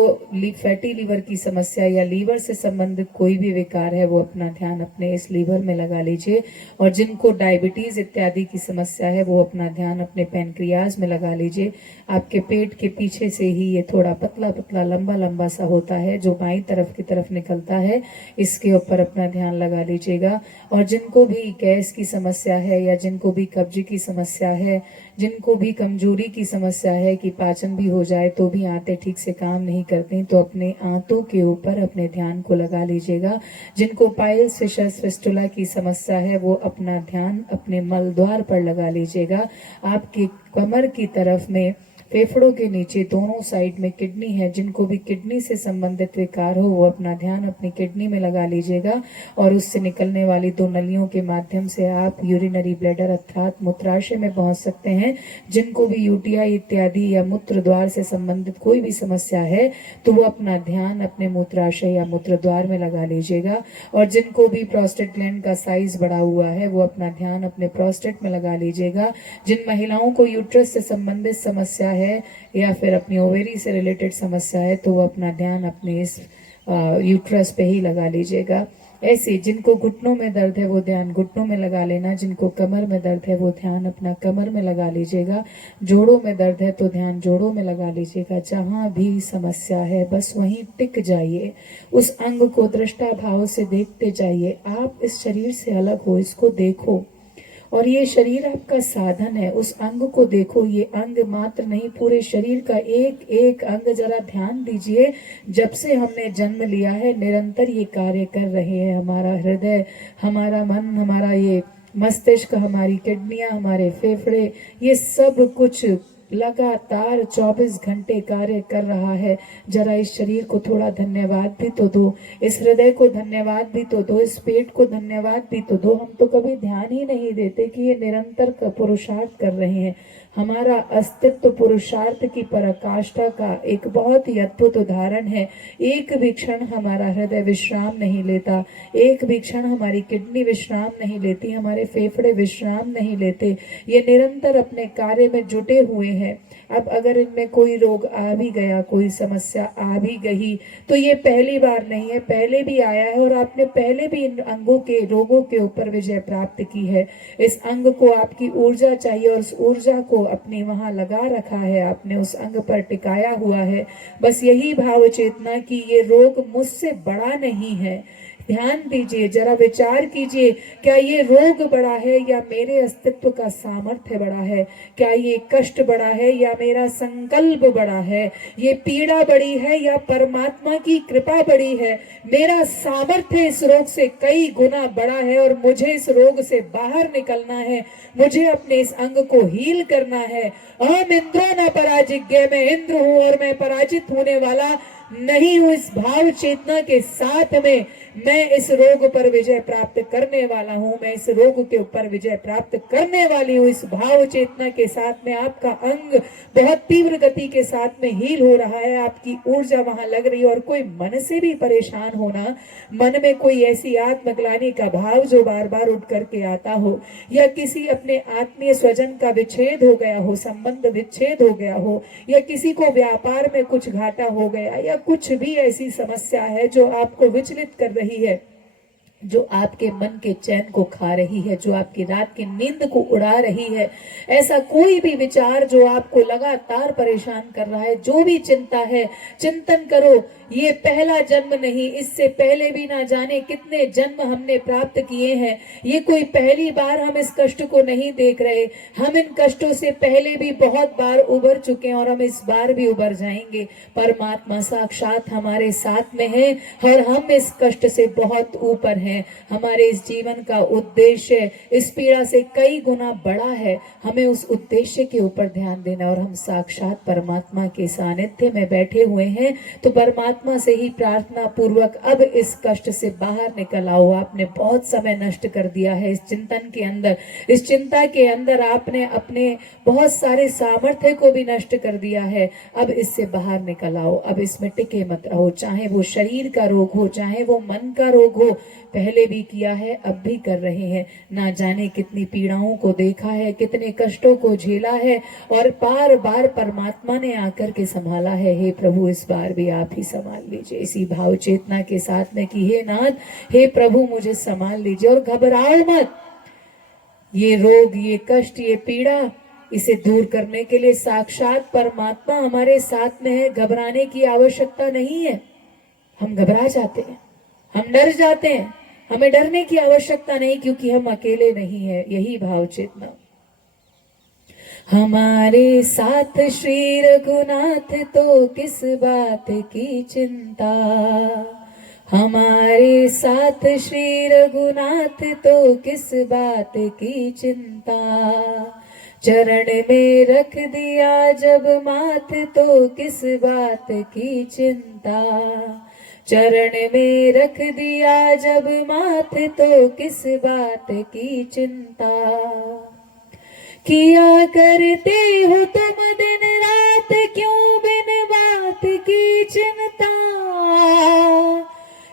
फैटी लीवर की समस्या या लीवर से संबंधित कोई भी विकार है वो अपना ध्यान अपने इस लीवर में लगा लीजिए। और जिनको डायबिटीज इत्यादि की समस्या है वो अपना ध्यान अपने पैनक्रियाज में लगा लीजिए। आपके पेट के पीछे से ही ये थोड़ा पतला पतला लंबा लंबा सा होता है जो बाईं तरफ की तरफ निकलता है, इसके ऊपर अपना ध्यान लगा लीजिएगा। और जिनको भी गैस की समस्या है या जिनको भी कब्ज की समस्या है, जिनको भी कमजोरी की समस्या है कि पाचन भी हो जाए तो भी आंतें ठीक से काम नहीं करती, तो अपने आंतों के ऊपर अपने ध्यान को लगा लीजिएगा। जिनको पाइल्स, फिशर्स, फिस्टुला की समस्या है वो अपना ध्यान अपने मल द्वार पर लगा लीजिएगा। आपकी कमर की तरफ में, फेफड़ों के नीचे दोनों साइड में किडनी है, जिनको भी किडनी से संबंधित विकार हो वो अपना ध्यान अपनी किडनी में लगा लीजिएगा। और उससे निकलने वाली दो नलियों के माध्यम से आप यूरिनरी ब्लैडर अर्थात मूत्राशय में पहुंच सकते हैं। जिनको भी यूटीआई इत्यादि या मूत्र द्वार से संबंधित कोई भी समस्या है तो वो अपना ध्यान अपने मूत्राशय या मूत्र द्वार में लगा लीजिएगा। और जिनको भी प्रोस्टेट ग्लैंड का साइज बढ़ा हुआ है वो अपना ध्यान अपने प्रोस्टेट में लगा लीजिएगा। जिन महिलाओं को यूट्रस से संबंधित समस्या है या फिर अपनी ओवेरी से रिलेटेड समस्या है तो वो अपना ध्यान अपने इस यूट्रस पे ही लगा लीजिएगा। ऐसे जिनको घुटनों में दर्द है वो ध्यान घुटनों में लगा लेना। जिनको कमर में दर्द है वो ध्यान अपना कमर में लगा लीजिएगा। जोड़ों में दर्द है तो ध्यान जोड़ों में लगा लीजिएगा। जहां भी समस्या है बस वहीं टिक जाइए, उस अंग को दृष्टा भाव से देखते जाइए। आप इस शरीर से अलग हो, इसको देखो। और ये शरीर आपका साधन है, उस अंग को देखो। ये अंग मात्र नहीं, पूरे शरीर का एक एक अंग जरा ध्यान दीजिए। जब से हमने जन्म लिया है निरंतर ये कार्य कर रहे हैं। हमारा हृदय, हमारा मन, हमारा ये मस्तिष्क, हमारी किडनियां, हमारे फेफड़े, ये सब कुछ लगातार 24 घंटे कार्य कर रहा है। जरा इस शरीर को थोड़ा धन्यवाद भी तो दो, इस हृदय को धन्यवाद भी तो दो, इस पेट को धन्यवाद भी तो दो। हम तो कभी ध्यान ही नहीं देते कि ये निरंतर पुरुषार्थ कर रहे हैं। हमारा अस्तित्व पुरुषार्थ की पराकाष्ठा का एक बहुत ही अद्भुत उदाहरण है। एक भी क्षण हमारा हृदय विश्राम नहीं लेता, एक भी क्षण हमारी किडनी विश्राम नहीं लेती, हमारे फेफड़े विश्राम नहीं लेते। ये निरंतर अपने कार्य में जुटे हुए हैं। अब अगर इनमें कोई रोग आ भी गया, कोई समस्या आ भी गई, तो ये पहली बार नहीं है, पहले भी आया है और आपने पहले भी इन अंगों के रोगों के ऊपर विजय प्राप्त की है। इस अंग को आपकी ऊर्जा चाहिए और उस ऊर्जा को अपने वहां लगा रखा है, आपने उस अंग पर टिकाया हुआ है। बस यही भाव चेतना कि ये रोग मुझसे बड़ा नहीं है। ध्यान दीजिए, जरा विचार कीजिए, क्या ये रोग बड़ा है या मेरे अस्तित्व का सामर्थ्य बड़ा है? क्या ये कष्ट बड़ा है या मेरा संकल्प बड़ा है? ये पीड़ा बड़ी है या परमात्मा की कृपा बड़ी है? मेरा सामर्थ्य इस रोग से कई गुना बड़ा है और मुझे इस रोग से बाहर निकलना है, मुझे अपने इस अंग को हील करना है। अहम इंद्रो न पराजिज्ञ, मैं इंद्र हूं और मैं पराजित होने वाला नहीं हूं। इस भाव चेतना के साथ में मैं इस रोग पर विजय प्राप्त करने वाला हूं, मैं इस रोग के ऊपर विजय प्राप्त करने वाली हूं। इस भाव चेतना के साथ में आपका अंग बहुत तीव्र गति के साथ में हील हो रहा है, आपकी ऊर्जा वहां लग रही है। और कोई मन से भी परेशान होना, मन में कोई ऐसी आत्मग्लानि का भाव जो बार बार उठ करके आता हो, या किसी अपने आत्मीय स्वजन का विच्छेद हो गया हो, संबंध विच्छेद हो गया हो, या किसी को व्यापार में कुछ घाटा हो गया, या कुछ भी ऐसी समस्या है जो आपको विचलित कर रही है, जो आपके मन के चैन को खा रही है, जो आपकी रात की नींद को उड़ा रही है, ऐसा कोई भी विचार जो आपको लगातार परेशान कर रहा है, जो भी चिंता है, चिंतन करो। ये पहला जन्म नहीं, इससे पहले भी ना जाने कितने जन्म हमने प्राप्त किए हैं। ये कोई पहली बार हम इस कष्ट को नहीं देख रहे, हम इन कष्टों से पहले भी बहुत बार उबर चुके हैं और हम इस बार भी उबर जाएंगे। परमात्मा साक्षात हमारे साथ में है और हम इस कष्ट से बहुत ऊपर हैं। हमारे इस जीवन का उद्देश्य इस पीड़ा से कई गुना बड़ा है। हमें उस उद्देश्य के ऊपर ध्यान देना, और हम साक्षात परमात्मा के सानिध्य में बैठे हुए हैं, तो परमात्मा से ही प्रार्थना पूर्वक अब इस कष्ट से बाहर निकल आओ। आपने बहुत समय नष्ट कर दिया है इस चिंतन के अंदर, इस चिंता के अंदर आपने अपने बहुत सारे सामर्थ्य को भी नष्ट कर दिया है। अब इससे बाहर निकल आओ, अब इसमें टिके मत रहो, चाहे वो शरीर का रोग हो, चाहे वो मन का रोग हो। पहले भी किया है, अब भी कर रहे हैं। ना जाने कितनी पीड़ाओं को देखा है, कितने कष्टों को झेला है, और बार बार परमात्मा ने आकर के संभाला है। हे प्रभु, इस बार भी आप ही संभाल लीजिए। इसी भाव चेतना के साथ में कि हे नाथ, हे प्रभु, मुझे संभाल लीजिए और घबराओ मत। ये रोग, ये कष्ट, ये पीड़ा, इसे दूर करने के लिए साक्षात परमात्मा हमारे साथ में है। घबराने की आवश्यकता नहीं है। हम घबरा जाते हैं, हम डर जाते हैं, हमें डरने की आवश्यकता नहीं, क्योंकि हम अकेले नहीं है। यही भाव चेतना। हमारे साथ श्री रघुनाथ, तो किस बात की चिंता। हमारे साथ श्री रघुनाथ, तो किस बात की चिंता। चरण में रख दिया जब माथ, तो किस बात की चिंता। चरण में रख दिया जब माथ, तो किस बात की चिंता। किया करते हो तुम दिन रात, क्यों बिन बात की चिंता।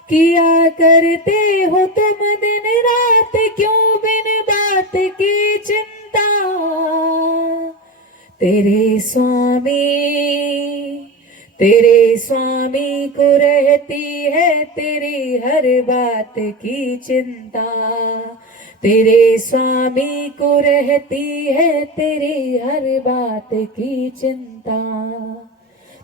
किया करते हो तुम दिन रात, क्यों बिन बात की चिंता। तेरे स्वामी को रहती है तेरी हर बात की चिंता। तेरे स्वामी को रहती है तेरी हर बात की चिंता।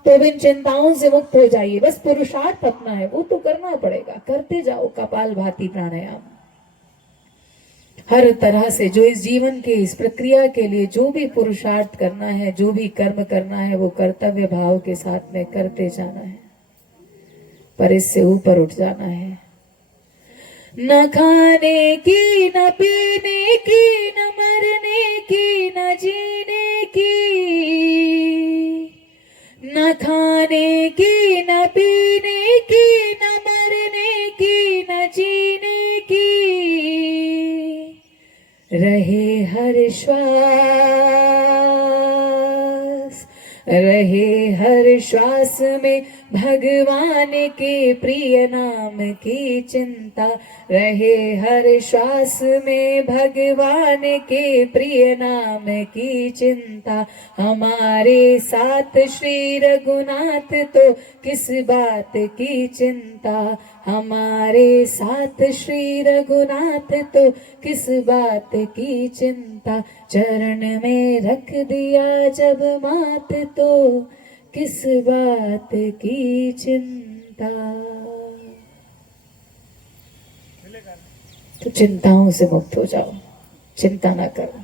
तो अब इन चिंताओं से मुक्त हो जाइए। बस पुरुषार्थ अपना है, वो तो करना पड़ेगा, करते जाओ कपालभाति प्राणायाम। हर तरह से जो इस जीवन के इस प्रक्रिया के लिए जो भी पुरुषार्थ करना है, जो भी कर्म करना है, वो कर्तव्य भाव के साथ में करते जाना है, पर इससे ऊपर उठ जाना है। न खाने की, न पीने की, न मरने की, न जीने की। न खाने की, न पीने की, न मरने की, न जीने की। रहे हर श्वास रहे हर श्वास में भगवान के प्रिय नाम की चिंता, रहे हर श्वास में भगवान के प्रिय नाम की चिंता। हमारे साथ श्री रघुनाथ तो किस बात की चिंता, हमारे साथ श्री रघुनाथ तो किस बात की चिंता। चरण में रख दिया जब मात तो किस बात की चिंता। तो चिंताओं से मुक्त हो जाओ, चिंता ना करो,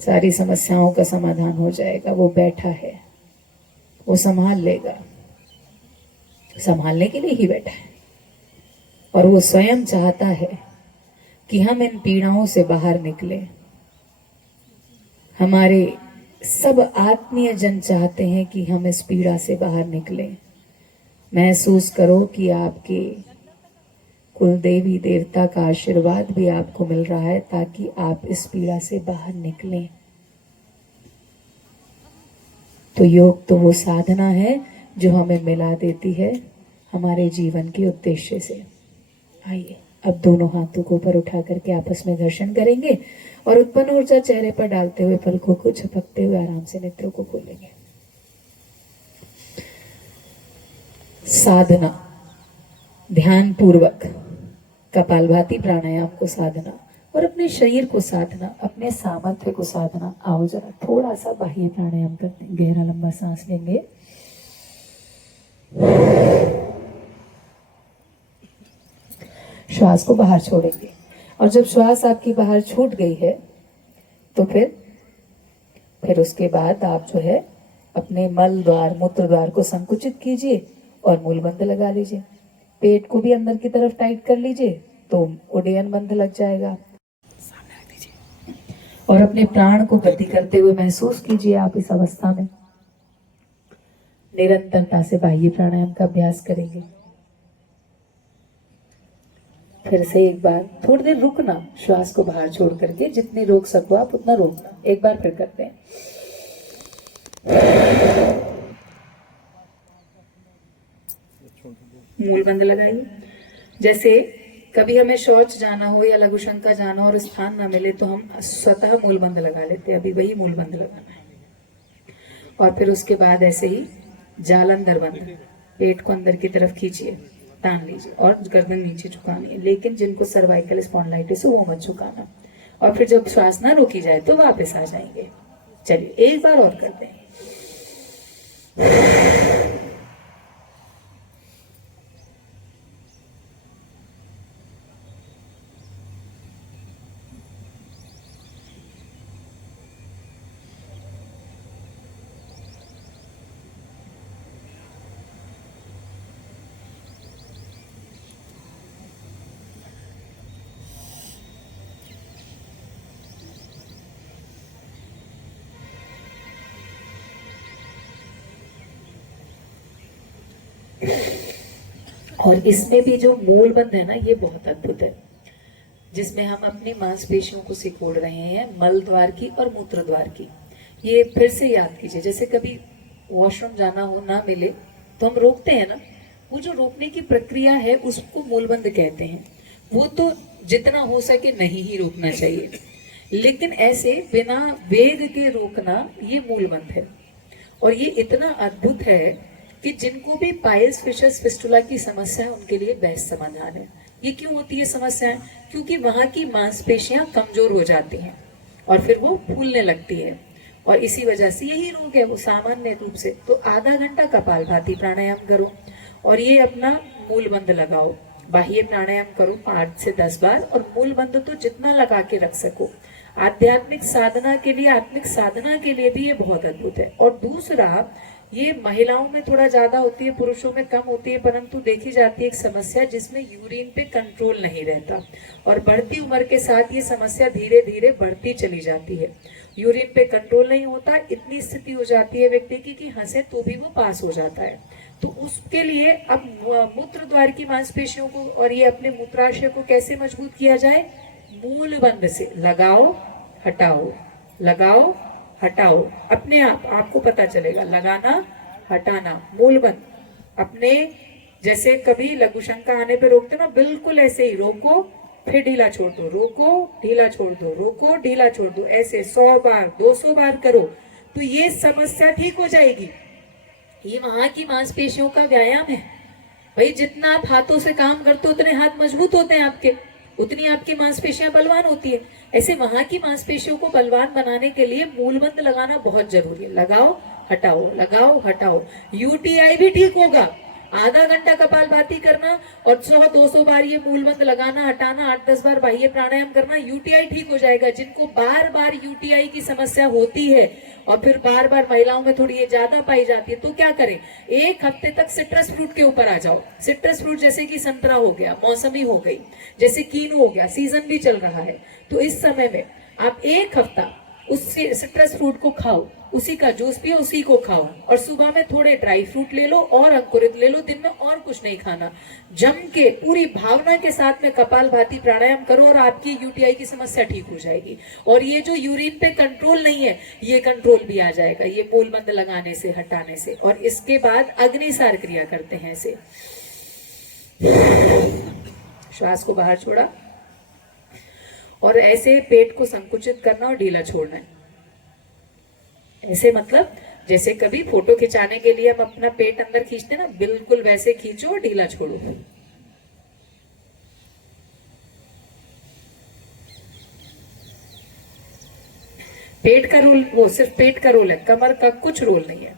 सारी समस्याओं का समाधान हो जाएगा। वो बैठा है, वो संभाल लेगा, संभालने के लिए ही बैठा है। और वो स्वयं चाहता है कि हम इन पीड़ाओं से बाहर निकले। हमारे सब आत्मीय जन चाहते हैं कि हम इस पीड़ा से बाहर निकले। महसूस करो कि आपके कुल देवी देवता का आशीर्वाद भी आपको मिल रहा है ताकि आप इस पीड़ा से बाहर निकलें। तो योग तो वो साधना है जो हमें मिला देती है हमारे जीवन के उद्देश्य से। आइए अब दोनों हाथों को ऊपर उठा करके आपस में घर्षण करेंगे और उत्पन्न ऊर्जा चेहरे पर डालते हुए पलकों को झपकते हुए आराम से नेत्रों को खोलेंगे। साधना, ध्यान पूर्वक कपालभाति प्राणायाम को साधना और अपने शरीर को साधना, अपने सामर्थ्य को साधना। आओ जरा थोड़ा सा बाह्य प्राणायाम करते हैं। गहरा लंबा सांस लेंगे, श्वास को बाहर छोड़ेंगे और जब श्वास आपकी बाहर छूट गई है तो फिर उसके बाद आप जो है अपने मल द्वार मूत्र द्वार को संकुचित कीजिए और मूल बंध लगा लीजिए। पेट को भी अंदर की तरफ टाइट कर लीजिए तो उड्डयन बंध लग जाएगा। सामने रख दीजिए और अपने प्राण को गति करते हुए महसूस कीजिए। आप इस अवस्था में निरंतरता से बाह्य प्राणायाम का अभ्यास करेंगे। फिर से एक बार थोड़ी देर रुकना, श्वास को बाहर छोड़ करके जितने रोक सको आप उतना रोकना। एक बार फिर करते हैं। मूल बंध लगाइए। जैसे कभी हमें शौच जाना हो या लघु शंका जाना हो और स्थान ना मिले तो हम स्वतः मूल बंध लगा लेते हैं। अभी वही मूल बंध लगाना है। और फिर उसके बाद ऐसे ही जालंधर बंध, पेट को अंदर की तरफ खींचिए, तान लीजिए और गर्दन नीचे झुकानी है। लेकिन जिनको सर्वाइकल स्पॉन्डिलाइटिस हो वो मत झुकाना। और फिर जब श्वास ना रोकी जाए तो वापस आ जाएंगे। चलिए एक बार और करते हैं। और इसमें भी जो मूल बंध है ना, ये बहुत अद्भुत है, जिसमें हम अपनी मांसपेशियों को सिकोड़ रहे हैं, मल द्वार की और मूत्र द्वार की। ये फिर से याद कीजिए, जैसे कभी वॉशरूम जाना हो ना मिले तो हम रोकते हैं ना, वो जो रोकने की प्रक्रिया है उसको मूलबंध कहते हैं। वो तो जितना हो सके नहीं ही रोकना चाहिए, लेकिन ऐसे बिना वेग के रोकना ये मूलबंध है। और ये इतना अद्भुत है कि जिनको भी पाइल्स फिशर्स फिस्टुला की समस्या है उनके लिए बेस्ट समाधान है। ये क्यों होती है समस्याएं? क्योंकि वहां की मांसपेशियां कमजोर हो जाती हैं और फिर वो फूलने लगती है, और इसी वजह से यही रोग है वो सामान्य रूप से। तो आधा घंटा कपालभाति प्राणायाम करो और ये अपना मूलबंध लगाओ। बाह्य प्राणायाम करो 8 से 10 बार और मूलबंध तो जितना लगा के रख सको। आध्यात्मिक साधना के लिए, आत्मिक साधना के लिए भी ये बहुत अद्भुत है। और दूसरा, ये महिलाओं में थोड़ा ज्यादा होती है, पुरुषों में कम होती है, परंतु देखी जाती है एक समस्या जिसमें यूरिन पे कंट्रोल नहीं रहता, और बढ़ती उम्र के साथ ये समस्या धीरे धीरे बढ़ती चली जाती है। यूरिन पे कंट्रोल नहीं होता, इतनी स्थिति हो जाती है व्यक्ति की कि हंसे तो भी वो पास हो जाता है। तो उसके लिए अब मूत्र द्वार की मांसपेशियों को और ये अपने मूत्राशय को कैसे मजबूत किया जाए? मूल बंध से लगाओ, हटाओ, लगाओ, हटाओ, अपने आप आपको पता चलेगा। लगाना, हटाना, मूलबंद। अपने जैसे कभी लघु शंका आने पे रोकते ना, बिल्कुल ऐसे ही रोको, फिर ढीला छोड़ दो, रोको ढीला छोड़ दो, रोको ढीला छोड़ दो, ऐसे 100 बार 200 बार करो तो ये समस्या ठीक हो जाएगी। ये वहां की मांसपेशियों का व्यायाम है भाई। जितना आप हाथों से काम करते हो उतने हाथ मजबूत होते हैं आपके, उतनी आपकी मांसपेशियां बलवान होती है। ऐसे वहां की मांसपेशियों को बलवान बनाने के लिए मूलबंद लगाना बहुत जरूरी है। लगाओ हटाओ, लगाओ हटाओ। यूटीआई भी ठीक होगा। आधा घंटा कपालभाति करना और 100-200 बार ये मूलबंद लगाना, हटाना, 8-10 बार बाह्य प्राणायाम करना, यूटीआई ठीक हो जाएगा। जिनको बार बार यूटीआई की समस्या होती है और फिर बार बार महिलाओं में थोड़ी ये ज्यादा पाई जाती है, तो क्या करें, एक हफ्ते तक सिट्रस फ्रूट के ऊपर आ जाओ। सिट्रस फ्रूट जैसे कि संतरा हो गया, मौसमी हो गई, जैसे कीनू हो गया, सीजन भी चल रहा है, तो इस समय में आप एक हफ्ता उस सिट्रस फ्रूट को खाओ, उसी का जूस पियो, उसी को खाओ, और सुबह में थोड़े ड्राई फ्रूट ले लो और अंकुरित ले लो। दिन में और कुछ नहीं खाना। जम के पूरी भावना के साथ में कपालभाति प्राणायाम करो और आपकी यूटीआई की समस्या ठीक हो जाएगी। और ये जो यूरिन पे कंट्रोल नहीं है, ये कंट्रोल भी आ जाएगा, ये मूलबंद लगाने से, हटाने से। और इसके बाद अग्निसार क्रिया करते हैं। ऐसे श्वास को बाहर छोड़ा और ऐसे पेट को संकुचित करना और ढीला छोड़ना है। ऐसे मतलब जैसे कभी फोटो खिंचाने के लिए हम अपना पेट अंदर खींचते ना, बिल्कुल वैसे खींचो और ढीला छोड़ो। पेट का रोल, वो सिर्फ पेट का रोल है, कमर का कुछ रोल नहीं है।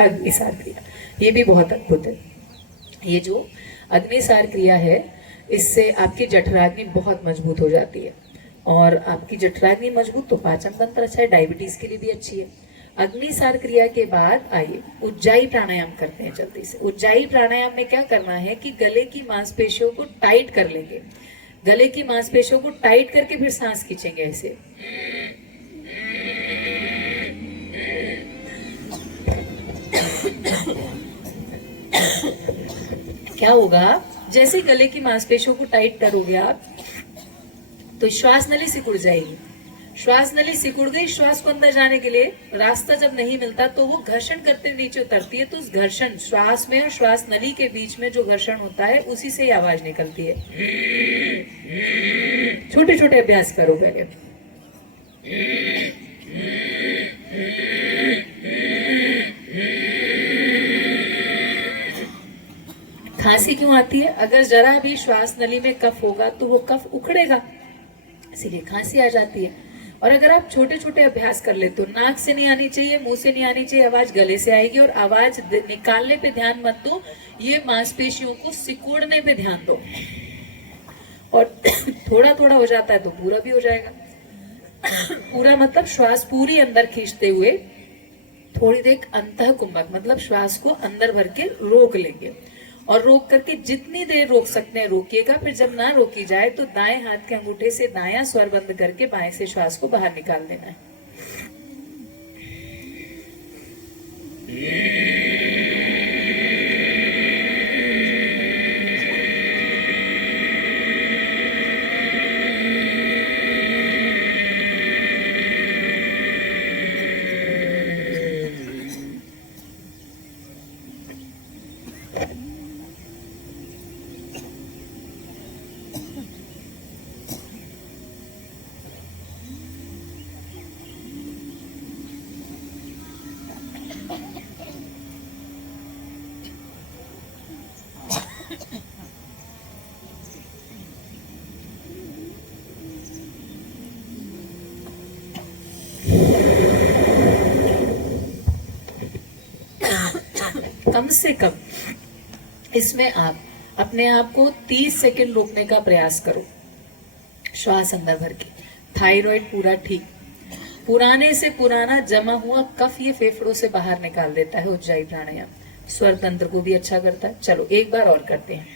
अग्निसार क्रिया ये भी बहुत अद्भुत है। ये जो अग्निसार क्रिया है, इससे आपकी जठराग्नि बहुत मजबूत हो जाती है। और आपकी जठराग्नि मजबूत तो पाचन तंत्र अच्छा है, डायबिटीज के लिए भी अच्छी है। अग्निसार क्रिया के बाद आइए उज्जाई प्राणायाम करते हैं जल्दी से। उज्जाई प्राणायाम में क्या करना है कि गले की मांसपेशियों को टाइट कर लेंगे। गले की मांसपेशियों को टाइट करके फिर सांस खींचेंगे ऐसे। क्या होगा, जैसे गले की मांसपेशियों को टाइट करोगे आप, तो श्वास नली सिकुड़ जाएगी। श्वास नली सिकुड़ गई, श्वास को अंदर जाने के लिए रास्ता जब नहीं मिलता तो वो घर्षण करते हुए नीचे उतरती है। तो उस घर्षण, श्वास में और श्वास नली के बीच में जो घर्षण होता है, उसी से ही आवाज निकलती है। छोटे छोटे अभ्यास करो पहले। खांसी क्यों आती है? अगर जरा भी श्वास नली में कफ होगा तो वो कफ उखड़ेगा, इसीलिए खांसी आ जाती है। और अगर आप छोटे छोटे अभ्यास कर ले तो नाक से नहीं आनी चाहिए, मुंह से नहीं आनी चाहिए, आवाज गले से आएगी। और आवाज निकालने पे ध्यान मत दो, ये मांसपेशियों को सिकोड़ने पे ध्यान दो। और थोड़ा थोड़ा हो जाता है तो पूरा भी हो जाएगा। पूरा मतलब श्वास पूरी अंदर खींचते हुए थोड़ी देर अंतः कुंभक मतलब श्वास को अंदर भर के रोक लेंगे। और रोक करके जितनी देर रोक सकते हैं रोकिएगा। फिर जब ना रोकी जाए तो दाएं हाथ के अंगूठे से दायां स्वर बंद करके बाएं से श्वास को बाहर निकाल देना है। कम से कम इसमें आप अपने आप को 30 सेकंड रोकने का प्रयास करो, श्वास अंदर भर के। थायराइड पूरा ठीक, पुराने से पुराना जमा हुआ कफ ये फेफड़ों से बाहर निकाल देता है उज्जाई प्राणायाम। स्वर तंत्र को भी अच्छा करता है। चलो एक बार और करते हैं।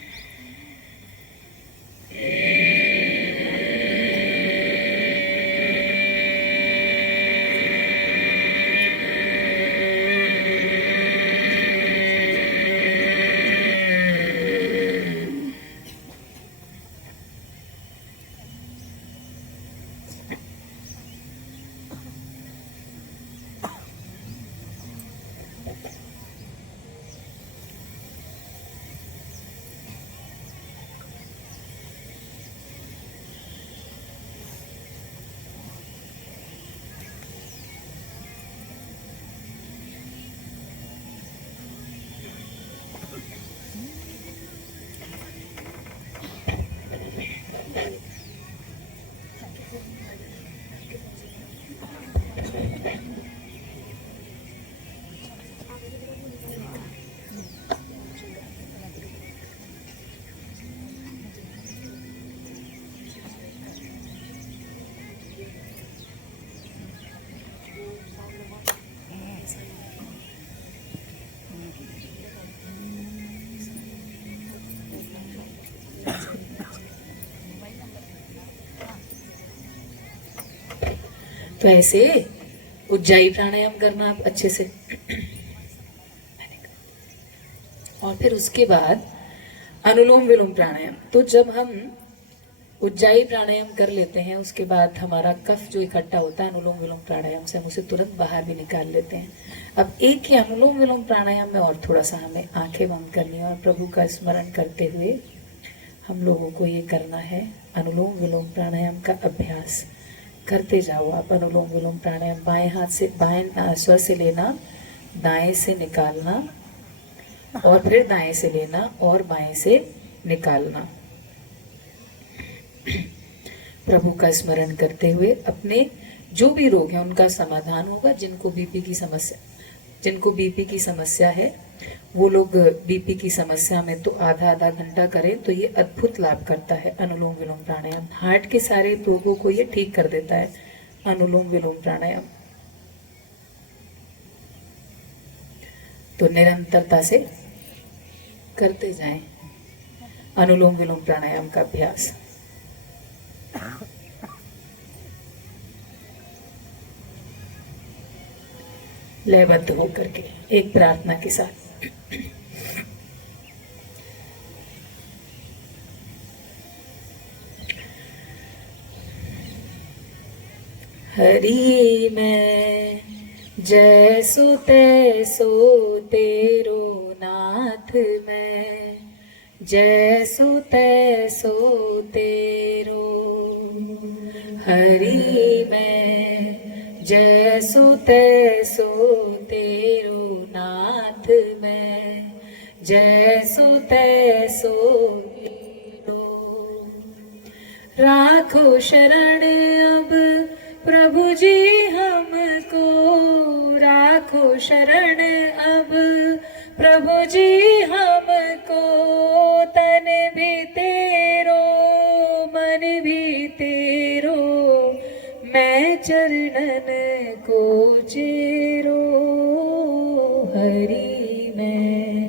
तो ऐसे उज्जाई प्राणायाम करना आप अच्छे से। और फिर उसके बाद अनुलोम विलोम प्राणायाम। तो जब हम उज्जाई प्राणायाम कर लेते हैं उसके बाद हमारा कफ जो इकट्ठा होता है अनुलोम विलोम प्राणायाम से, हम उसे तुरंत बाहर भी निकाल लेते हैं। अब एक ही अनुलोम विलोम प्राणायाम में और थोड़ा सा हमें आंखें बंद करनी है और प्रभु का स्मरण करते हुए हम लोगों को ये करना है। अनुलोम विलोम प्राणायाम का अभ्यास करते जाओ आप। अनुलोम विलोम प्राणायाम बाएं हाथ से बाएं स्वर से लेना, दाएं से निकालना और फिर दाएं से लेना और बाएं से निकालना। प्रभु का स्मरण करते हुए अपने जो भी रोग है उनका समाधान होगा। जिनको बीपी की समस्या है वो लोग बीपी की समस्या में तो आधा आधा घंटा करें तो ये अद्भुत लाभ करता है अनुलोम विलोम प्राणायाम। हार्ट के सारे रोगों को ये ठीक कर देता है अनुलोम विलोम प्राणायाम। तो निरंतरता से करते जाएं अनुलोम विलोम प्राणायाम का अभ्यास। लयबद्ध होकर के एक प्रार्थना के साथ। हरि मैं जैसो तैसो तेरो नाथ मैं, जैसो तैसो तेरो। हरि मैं जैसो तैसो तेरो नाथ मैं, जैसो तैसो तेरो। राखो शरण अब प्रभु जी हमको, राखो शरण अब प्रभु जी हमको। तन भी तेरो मन भी तेरो, मैं चरणन को चेरो। हरि मैं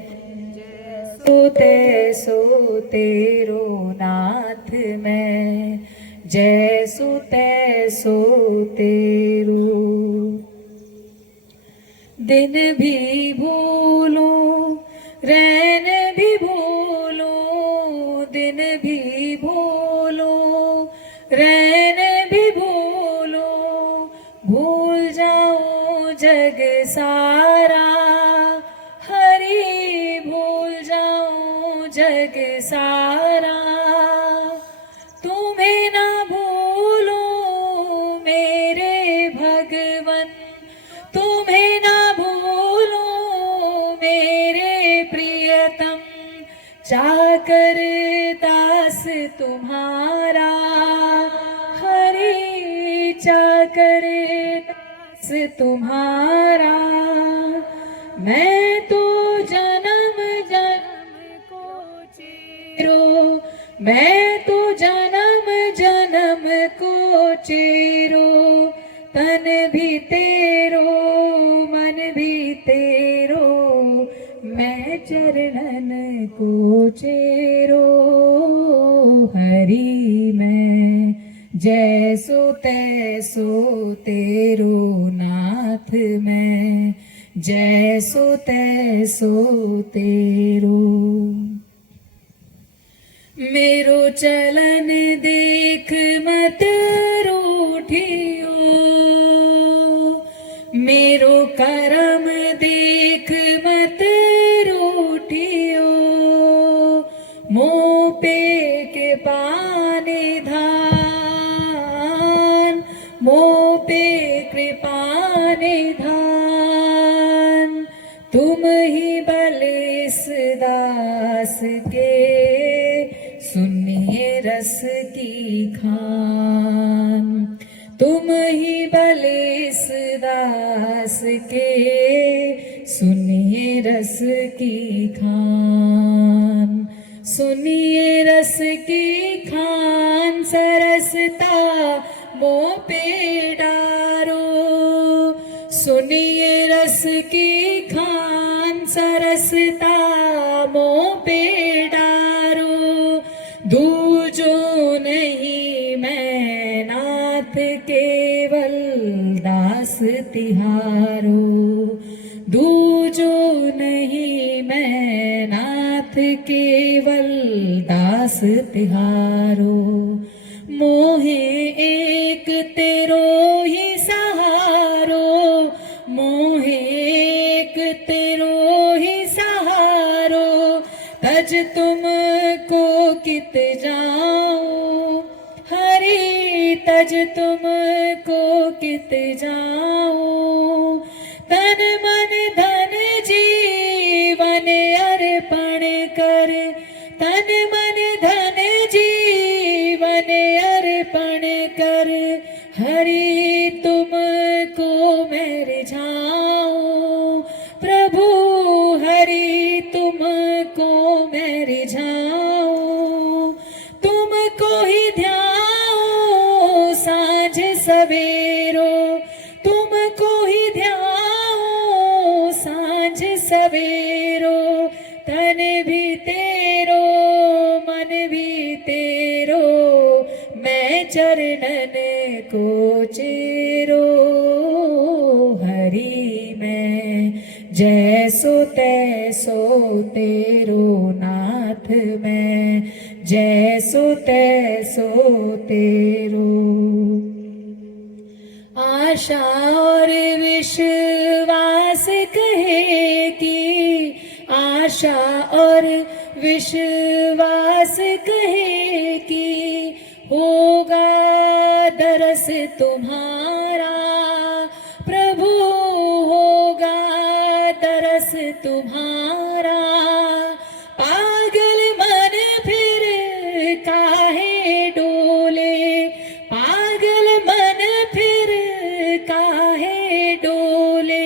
जैसो तैसो तेरो नाथ मैं, जैसो तैसो तेरो। दिन भी भूलो रैन भी भूलो, दिन भी भूलो रैन भी भूलो। भूल जाऊं जग सारा, हरि भूल जाऊं जग सारा। तुम्हें ना भूलो मेरे भगवन, तुम्हें ना भूलो मेरे प्रियतम। चाकर दास तुम्हारा, हरि चाकर दास तुम्हारा। मैं तो जन्म जन्म को चेरो, मैं तो जन्म जन्म को चेरो। तन भी तेरो मन भी तेरो, मैं चरणन को चेरो। हरि मैं जैसो तैसो तेरो नाथ मैं, जैसो तैसो तेरो। मेरो चलन देख मत रूठियो, मेरो करम देख मत रूठियो। मुँह पे के पानी धान, मुँह पे कृपा निधान। तुम ही बलिस दास के सुनिए रस की खान। तुम ही बलिस दास के सुनिए रस की खान। सुनिए रस की खान सरसता मोह पे डारो। सुनिए रस की खान सरसता मोह पे डारो। दूजो नहीं मैं नाथ केवल तिहारो। दूजो नहीं मैं नाथ केवल दास तिहारो। मोहे एक तेरो ही सहारो, मोहे एक तेरो ही सहारो। तज तुमको कित जाऊं हरि, तज तुमको कित जाऊं। तन मन धन जीवन अर्पण कर, तन मन धन जीवन अर्पण कर। हरि तुमको मैं रिझाऊं, प्रभु हरि तुमको मैं रिझाऊं। तुमको ही ध्याऊं सांझ सवेरो, तुमको ही ध्याऊं सांझ सवेरो। तन भी तेरो मन भी तेरो, मैं चरणन को चेरो। हरि मैं जैसो तैसो तेरो नाथ, मैं जैसो तैसो तेरो। आशा और विश्वास कहे कि, आशा और विश्वास कहे कि होगा दरस तुम्हारा। प्रभु होगा दरस तुम्हारा। पागल मन फिर काहे डोले, पागल मन फिर काहे डोले।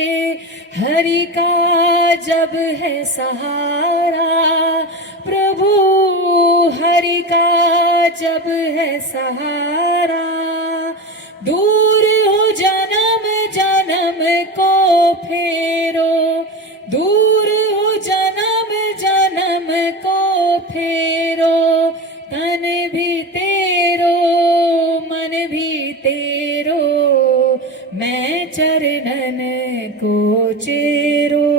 हरि का जब है सहारा, प्रभु हरि का जब है सहारा। दूर हो जन्म जन्म को फेरो, दूर हो जन्म जन्म को फेरो। तन भी तेरो मन भी तेरो, मैं चरणन को चेरो।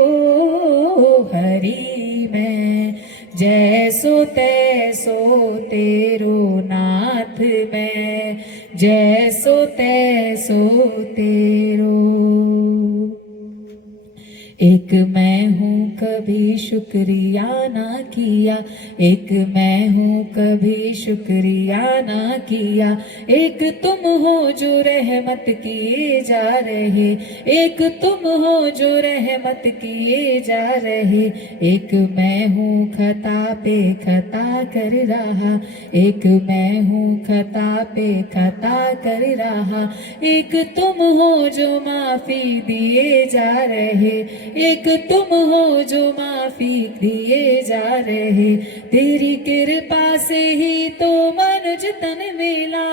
हरि मैं जैसो तैसो तेरो नाथ, मैं जैसो तैसो तेरो। एक मैं हूँ कभी शुक्रिया ना किया, एक मैं हूँ कभी शुक्रिया ना किया। एक तुम हो जो रहमत किए जा रहे, एक तुम हो जो रहमत किए जा रहे। एक मैं हूँ खता पे खता कर रहा, एक मैं हूँ खता पे खता कर रहा। एक तुम हो जो माफी दिए जा रहे, एक तुम हो जो माफी दिए जा रहे। तेरी कृपा से ही तो मनुज तन मिला,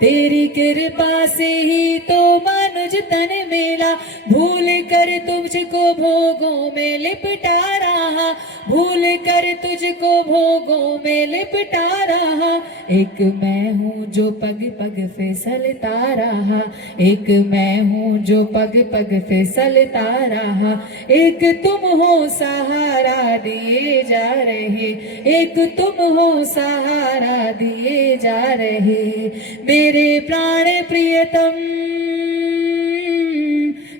तेरी कृपा से ही तो मनुज तन मिला। भूल कर तुझको भोगों में लिपटा रहा, भूल कर तुझको भोगों में लिपटा रहा। एक मैं हूँ जो पग पग फिसलता रहा, एक मैं हूँ जो पग पग फिसलता रहा। एक तुम हो सहारा दिए जा रहे, एक तुम हो सहारा दिए जा रहे। मेरे प्राण प्रियतम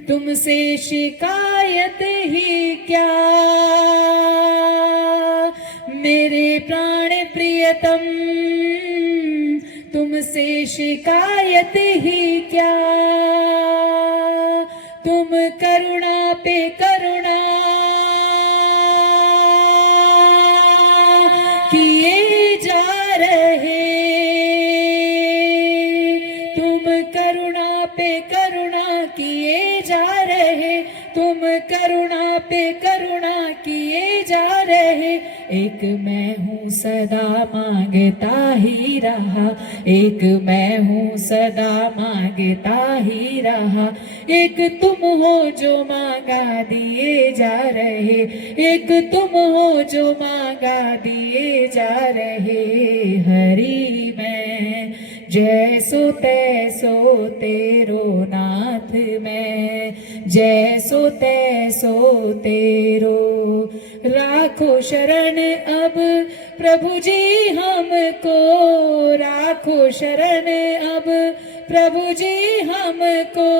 तुमसे शिकायत ही क्या, मेरे प्राण प्रियतम तुमसे शिकायत ही क्या। तुम करुणा पे करुणा किए जा रहे, तुम करुणा पे करुणा किए जा रहे, तुम करुणा पे करुणा किए जा रहे। एक मैं हूँ सदा मांगता ही रहा, एक मैं हूँ सदा मांगता ही रहा। एक तुम हो जो मांगा दिए जा रहे, एक तुम हो जो मांगा दिए जा रहे। हरि मैं जैसो तैसो तेरो नाथ मैं, जैसो तैसो तेरो। राखो शरण अब प्रभु जी हमको, राखो शरण अब प्रभु जी हमको।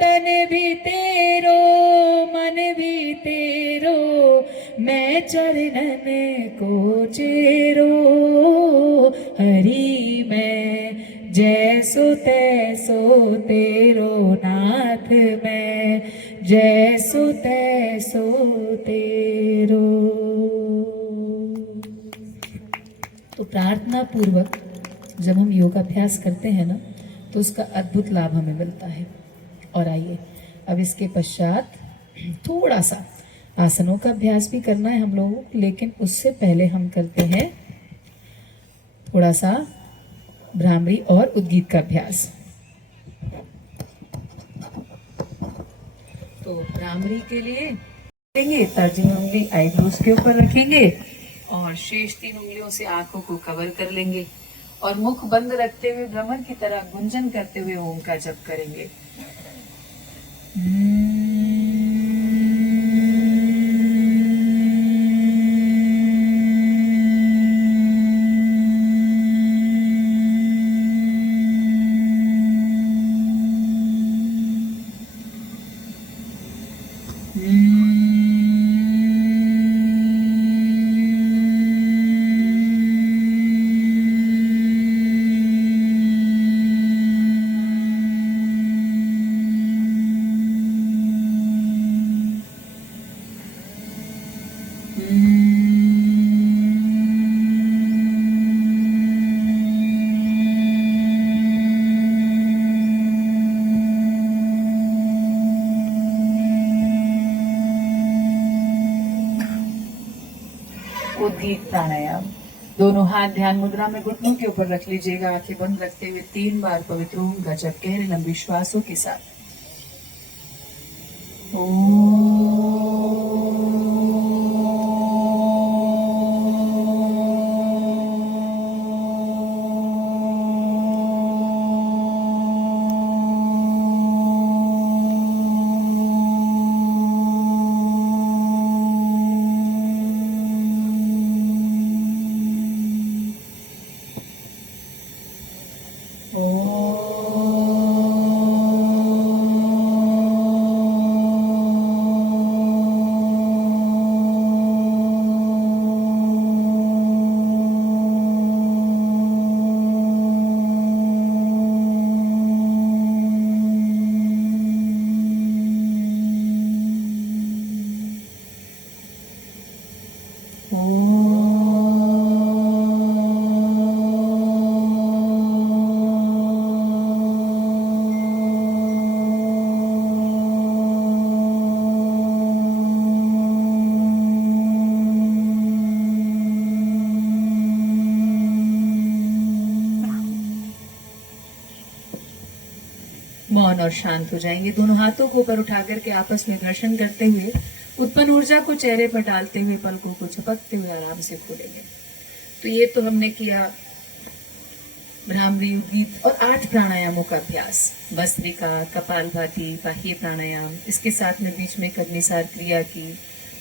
तन भी तेरो मन भी तेरो, मैं चरणन को चेरो। हरि मैं जैसो तैसो तेरो नाथ मैं, जैसो तैसो तेरो। तो प्रार्थना पूर्वक जब हम योगाभ्यास करते हैं ना, तो उसका अद्भुत लाभ हमें मिलता है। और आइए अब इसके पश्चात थोड़ा सा आसनों का अभ्यास भी करना है हम लोगों को, लेकिन उससे पहले हम करते हैं थोड़ा सा भ्रामरी और उद्गीत का अभ्यास। तो भ्रामरी के लिए लेंगे, तर्जनी उंगली आईब्रोज के ऊपर रखेंगे और शेष 3 उंगलियों से आंखों को कवर कर लेंगे और मुख बंद रखते हुए भ्रमर की तरह गुंजन करते हुए ओम का जप करेंगे। उद्गीत प्राणायाम। दोनों हाथ ध्यान मुद्रा में घुटनों के ऊपर रख लीजिएगा, आंखें बंद रखते हुए 3 बार पवित्र ओम का जप गहरे लंबी श्वासों के साथ। मौन और शांत हो जाएंगे। दोनों हाथों को ऊपर उठा करके आपस में घर्षण करते हुए उत्पन्न ऊर्जा को चेहरे पर डालते हुए पलकों को झपकते हुए आराम से खोलेंगे। तो ये तो हमने किया भ्रामरी, उद्गीत और 8 प्राणायामों का अभ्यास। भस्त्रिका, कपालभाति, बाह्य प्राणायाम, इसके साथ में बीच में अग्निसार क्रिया की,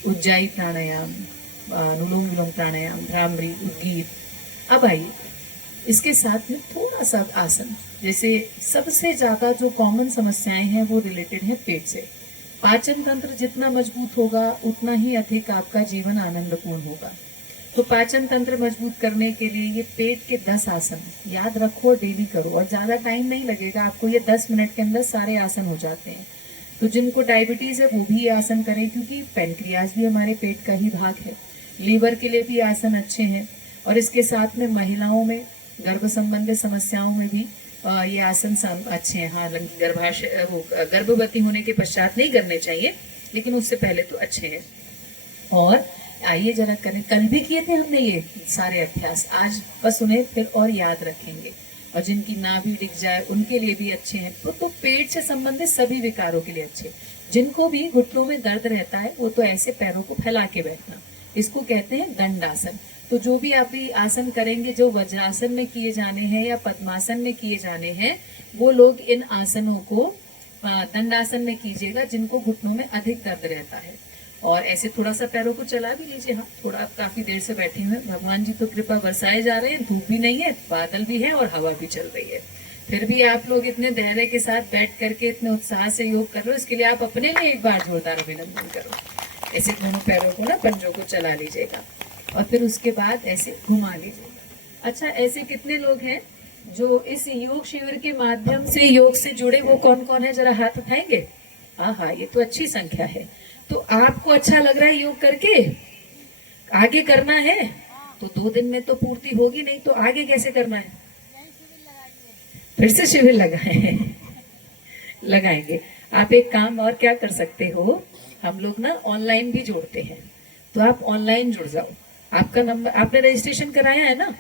उज्जाई प्राणायाम, अनुलोम विलोम प्राणायाम, भ्रामरी, उद्गीत। अब आइए इसके साथ में थोड़ा सा आसन। जैसे सबसे ज्यादा जो कॉमन समस्याएं हैं वो रिलेटेड है पेट से। पाचन तंत्र जितना मजबूत होगा उतना ही अधिक आपका जीवन आनंदपूर्ण होगा। तो पाचन तंत्र मजबूत करने के लिए ये पेट के 10 आसन याद रखो और डेली करो, और ज्यादा टाइम नहीं लगेगा आपको, ये 10 मिनट के अंदर सारे आसन हो जाते हैं। तो जिनको डायबिटीज है वो भी ये आसन करें, क्योंकि पेनक्रियाज भी हमारे पेट का ही भाग है। लीवर के लिए भी आसन अच्छे हैं, और इसके साथ में महिलाओं में गर्भ संबंधी समस्याओं में भी ये आसन अच्छे हैं। हाँ, गर्भवती होने के पश्चात नहीं करने चाहिए, लेकिन उससे पहले तो अच्छे हैं। और आइए जरा करें, कल भी किए थे हमने ये सारे अभ्यास, आज बस उन्हें फिर और याद रखेंगे। और जिनकी नाभि दिख जाए उनके लिए भी अच्छे हैं। तो पेट से संबंधित सभी विकारों के लिए अच्छे। जिनको भी घुटनों में दर्द रहता है वो तो ऐसे पैरों को फैला के बैठना, इसको कहते हैं दंडासन। तो तो जो भी आप भी आसन करेंगे, जो वज्रासन में किए जाने हैं या पद्मासन में किए जाने हैं, वो लोग इन आसनों को दंडासन में कीजिएगा, जिनको घुटनों में अधिक दर्द रहता है। और ऐसे थोड़ा सा पैरों को चला भी लीजिए। हाँ, थोड़ा आप काफी देर से बैठे हुए हैं, भगवान जी तो कृपा बरसाए जा रहे हैं, धूप भी नहीं है, बादल भी है और हवा भी चल रही है, फिर भी आप लोग इतने धैर्य के साथ बैठ करके इतने उत्साह से योग कर रहे हो, इसके लिए आप अपने लिए एक बार जोरदार अभिनंदन करो। ऐसे दोनों पैरों को ना, पंजों को चला लीजिएगा और फिर उसके बाद ऐसे घुमा लीजिएगा। अच्छा, ऐसे कितने लोग हैं जो इस योग शिविर के माध्यम से योग से जुड़े? वो कौन कौन है, जरा हाथ उठाएंगे? हाँ, ये तो अच्छी संख्या है। तो आपको अच्छा लग रहा है योग करके? आगे करना है तो 2 दिन में तो पूर्ति होगी नहीं, तो आगे कैसे करना है? फिर से शिविर लगाएंगे। आप एक काम और क्या कर सकते हो, हम लोग ना ऑनलाइन भी जोड़ते हैं, तो आप ऑनलाइन जुड़ जाओ। आपका नंबर, आपने रजिस्ट्रेशन कराया है ना?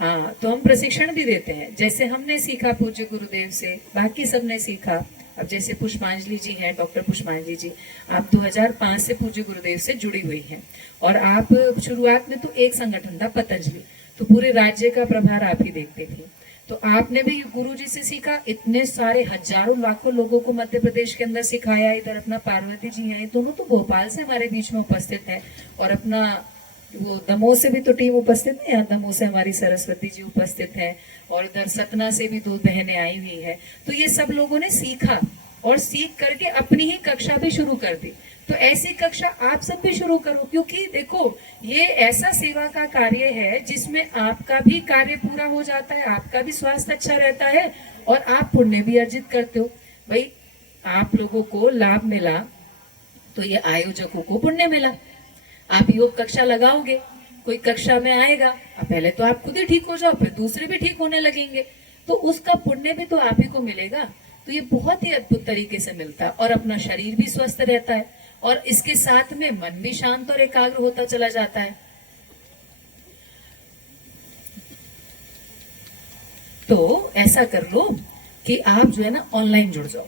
हाँ, तो हम प्रशिक्षण भी देते हैं, जैसे हमने सीखा पूज्य गुरुदेव से, बाकी सबने सीखा। अब जैसे पुष्पांजलि जी हैं, डॉक्टर पुष्पांजलि जी, आप 2005 से पूज्य गुरुदेव से जुड़ी हुई हैं, और आप शुरुआत में तो एक संगठन था पतंजलि, तो पूरे राज्य का प्रभार आप ही देखते थे। तो आपने भी गुरु जी से सीखा, इतने सारे हजारों लाखों लोगों को मध्य प्रदेश के अंदर सिखाया। इधर अपना पार्वती जी हैं, दोनों तो भोपाल से हमारे बीच में उपस्थित हैं, और अपना वो दमोह से भी तो टीम उपस्थित है, यहाँ दमोह से हमारी सरस्वती जी उपस्थित है, और इधर सतना से भी 2 बहनें आई हुई है। तो ये सब लोगों ने सीखा और सीख करके अपनी ही कक्षा भी शुरू कर दी। तो ऐसी कक्षा आप सब भी शुरू करो, क्योंकि देखो ये ऐसा सेवा का कार्य है जिसमें आपका भी कार्य पूरा हो जाता है, आपका भी स्वास्थ्य अच्छा रहता है, और आप पुण्य भी अर्जित करते हो। भाई, आप लोगों को लाभ मिला तो ये आयोजकों को पुण्य मिला। आप योग कक्षा लगाओगे, कोई कक्षा में आएगा, पहले तो आप खुद ही ठीक हो जाओ, फिर दूसरे भी ठीक होने लगेंगे, तो उसका पुण्य भी तो आप ही को मिलेगा। तो ये बहुत ही अद्भुत तरीके से मिलता है, और अपना शरीर भी स्वस्थ रहता है, और इसके साथ में मन भी शांत और एकाग्र होता चला जाता है। तो ऐसा कर लो कि आप जो है ना ऑनलाइन जुड़ जाओ।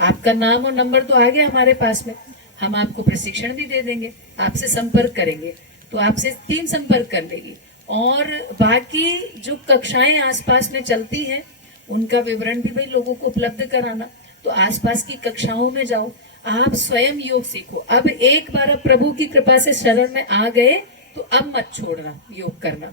आपका नाम और नंबर तो आ गया हमारे पास में, हम आपको प्रशिक्षण भी दे देंगे, आपसे संपर्क करेंगे, तो आपसे टीम संपर्क कर लेगी, और बाकी जो कक्षाएं आसपास में चलती हैं उनका विवरण भी भाई लोगों को उपलब्ध कराना। तो आसपास की कक्षाओं में जाओ, आप स्वयं योग सीखो। अब एक बार अब प्रभु की कृपा से शरण में आ गए तो अब मत छोड़ना योग करना,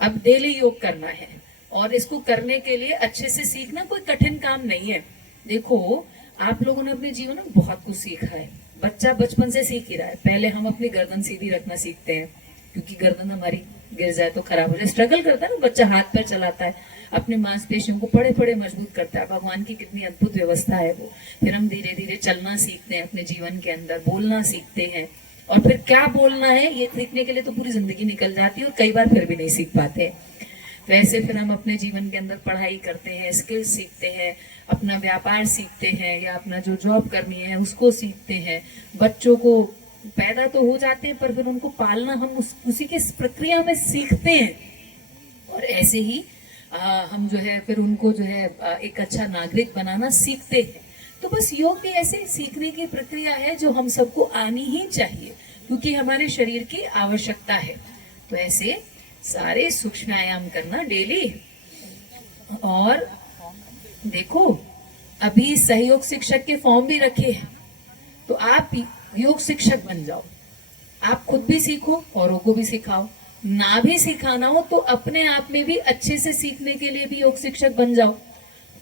अब डेली योग करना है, और इसको करने के लिए अच्छे से सीखना कोई कठिन काम नहीं है। देखो, आप लोगों ने अपने जीवन में बहुत कुछ सीखा है, बच्चा बचपन से सीख ही रहा है। पहले हम अपनी गर्दन सीधी रखना सीखते हैं, क्योंकि गर्दन हमारी गिर जाए तो खराब हो जाए, स्ट्रगल करता है ना बच्चा, हाथ पैर चलाता है, अपने मांसपेशियों को बड़े बड़े मजबूत करता है। भगवान की कितनी अद्भुत व्यवस्था है वो। फिर हम धीरे धीरे चलना सीखते हैं अपने जीवन के अंदर, बोलना सीखते हैं, और फिर क्या बोलना है ये सीखने के लिए तो पूरी जिंदगी निकल जाती है, और कई बार फिर भी नहीं सीख पाते। वैसे फिर हम अपने जीवन के अंदर पढ़ाई करते हैं, स्किल्स सीखते हैं, अपना व्यापार सीखते हैं, या अपना जो जॉब करनी है उसको सीखते हैं। बच्चों को पैदा तो हो जाते हैं, पर फिर उनको पालना हम उसी के प्रक्रिया में सीखते हैं, और ऐसे ही हम जो है फिर उनको जो है एक अच्छा नागरिक बनाना सीखते हैं। तो बस योग भी ऐसे सीखने की प्रक्रिया है जो हम सबको आनी ही चाहिए, क्योंकि हमारे शरीर की आवश्यकता है। तो ऐसे सारे सूक्ष्म व्यायाम करना डेली। और देखो, अभी सहयोग शिक्षक के फॉर्म भी रखे हैं, तो आप योग शिक्षक बन जाओ। आप खुद भी सीखो, औरों को भी सिखाओ। ना भी सिखाना हो तो अपने आप में भी अच्छे से सीखने के लिए भी योग शिक्षक बन जाओ।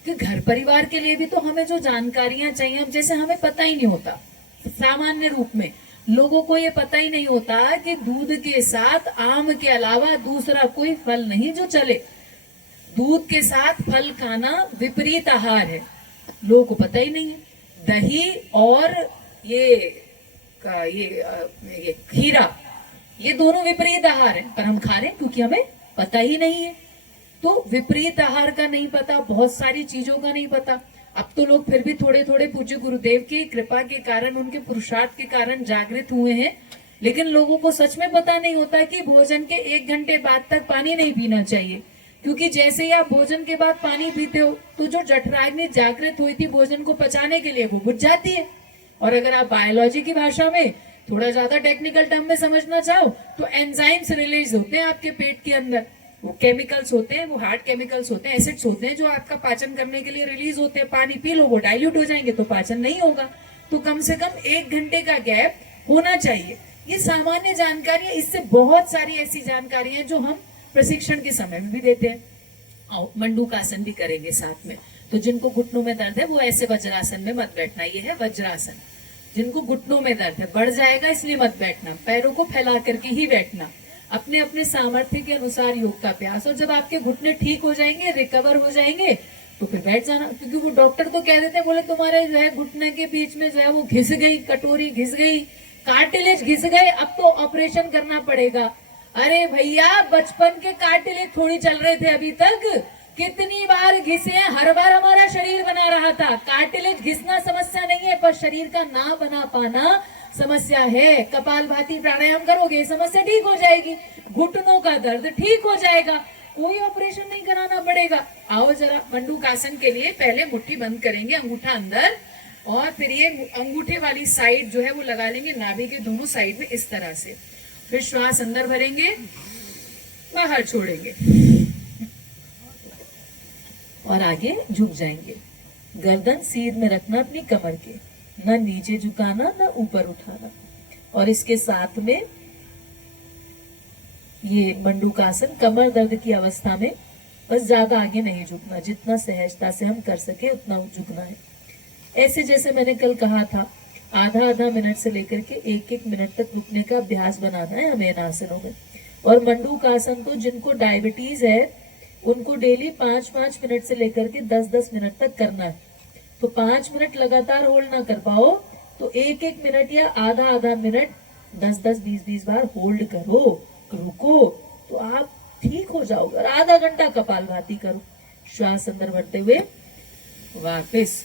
कि घर परिवार के लिए भी तो हमें जो जानकारियां चाहिए, अब जैसे हमें पता ही नहीं होता, सामान्य रूप में लोगों को ये पता ही नहीं होता कि दूध के साथ आम के अलावा दूसरा कोई फल नहीं जो चले। दूध के साथ फल खाना विपरीत आहार है, लोगों को पता ही नहीं है। दही और ये खीरा, ये दोनों विपरीत आहार हैं, पर हम खा रहे हैं क्योंकि हमें पता ही नहीं है। तो विपरीत आहार का नहीं पता, बहुत सारी चीजों का नहीं पता। अब तो लोग फिर भी थोड़े थोड़े पूज्य गुरुदेव की कृपा के कारण, उनके पुरुषार्थ के कारण जागृत हुए हैं, लेकिन लोगों को सच में पता नहीं होता कि भोजन के 1 घंटे बाद तक पानी नहीं पीना चाहिए, क्योंकि जैसे ही आप भोजन के बाद पानी पीते हो तो जो जठराग्नि जागृत हुई थी भोजन को पचाने के लिए वो बुझ जाती है। और अगर आप बायोलॉजी की भाषा में, थोड़ा ज्यादा टेक्निकल टर्म में समझना चाहो तो एंजाइम्स रिलीज होते हैं आपके पेट के अंदर, वो केमिकल्स होते हैं, वो हार्ड केमिकल्स होते हैं, एसिड्स होते हैं जो आपका पाचन करने के लिए रिलीज होते हैं। पानी पी लो, वो डाइल्यूट हो जाएंगे तो पाचन नहीं होगा। तो कम से कम 1 घंटे का गैप होना चाहिए। ये सामान्य जानकारी है, इससे बहुत सारी ऐसी जानकारी है जो हम प्रशिक्षण के समय में भी देते हैं। आओ मंडूकासन भी करेंगे साथ में। तो जिनको घुटनों में दर्द है वो ऐसे वज्रासन में मत बैठना, ये है वज्रासन। जिनको घुटनों में दर्द है, बढ़ जाएगा इसलिए मत बैठना, पैरों को फैला करके ही बैठना, अपने अपने सामर्थ्य के अनुसार योग का अभ्यास। और जब आपके घुटने ठीक हो जाएंगे, रिकवर हो जाएंगे, तो फिर बैठ जाना। क्योंकि वो डॉक्टर तो कह देते हैं, बोले तुम्हारे जो है घुटने के बीच में जो है वो घिस गई, कटोरी घिस गई, कार्टिलेज घिस गए, अब तो ऑपरेशन करना पड़ेगा। अरे भैया, बचपन के कार्टिलेज थोड़ी चल रहे थे अभी तक, कितनी बार घिसे हैं, हर बार हमारा शरीर बना रहा था। कार्टिलेज घिसना समस्या नहीं है, पर शरीर का ना बना पाना समस्या है। कपालभाति प्राणायाम करोगे समस्या ठीक हो जाएगी, घुटनों का दर्द ठीक हो जाएगा, कोई ऑपरेशन नहीं कराना पड़ेगा। आओ जरा मंडूकासन के लिए पहले मुट्ठी बंद करेंगे, अंगूठा अंदर, और फिर ये अंगूठे वाली साइड जो है वो लगा लेंगे नाभि के दोनों साइड में इस तरह से। फिर श्वास अंदर भरेंगे, बाहर छोड़ेंगे और आगे झुक जाएंगे। गर्दन सीध में रखना अपनी कमर के, ना नीचे झुकाना ना ऊपर उठाना। और इसके साथ में ये मंडूकासन कमर दर्द की अवस्था में बस ज्यादा आगे नहीं झुकना, जितना सहजता से हम कर सके उतना झुकना है। ऐसे जैसे मैंने कल कहा था, आधा आधा मिनट से लेकर के 1-1 मिनट तक रुकने का अभ्यास बनाना है हमें इन आसनों में। और मंडूकासन तो जिनको डायबिटीज है उनको डेली 5-5 मिनट से लेकर के 10-10 मिनट तक करना है। तो 5 मिनट लगातार होल्ड ना कर पाओ तो 1-1 मिनट या आधा आधा मिनट 10-10, 20-20 बार होल्ड करो, रुको, तो आप ठीक हो जाओगे। और आधा घंटा कपालभाति करो, श्वास अंदर भरते हुए वापस।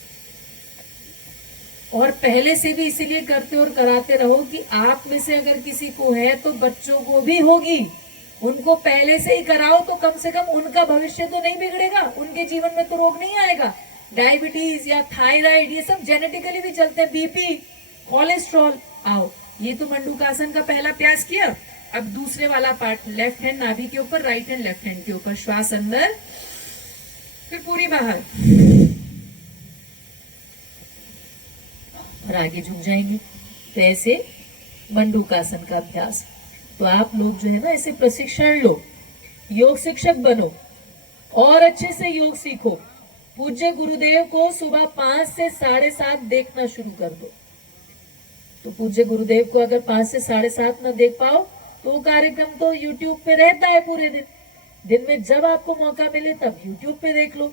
और पहले से भी इसीलिए करते और कराते रहो कि आप में से अगर किसी को है तो बच्चों को भी होगी, उनको पहले से ही कराओ तो कम से कम उनका भविष्य तो नहीं बिगड़ेगा, उनके जीवन में तो रोग नहीं आएगा। डायबिटीज या थायराइड ये सब जेनेटिकली भी चलते हैं, बीपी, कोलेस्ट्रॉल। आओ, ये तो मंडूकासन का पहला अभ्यास किया। अब दूसरे वाला पार्ट, लेफ्ट हैंड नाभि के ऊपर, राइट हैंड लेफ्ट हैंड के ऊपर, श्वास अंदर फिर पूरी बाहर और आगे झुक जाएंगे। तो ऐसे मंडूकासन का अभ्यास। तो आप लोग जो है ना ऐसे प्रशिक्षण लो, योग शिक्षक बनो और अच्छे से योग सीखो। पूज्य गुरुदेव को सुबह 5 से 7:30 देखना शुरू कर दो। तो पूज्य गुरुदेव को अगर 5 से 7:30 ना देख पाओ तो वो कार्यक्रम तो यूट्यूब पे रहता है पूरे दिन। दिन में जब आपको मौका मिले तब यूट्यूब पे देख लो,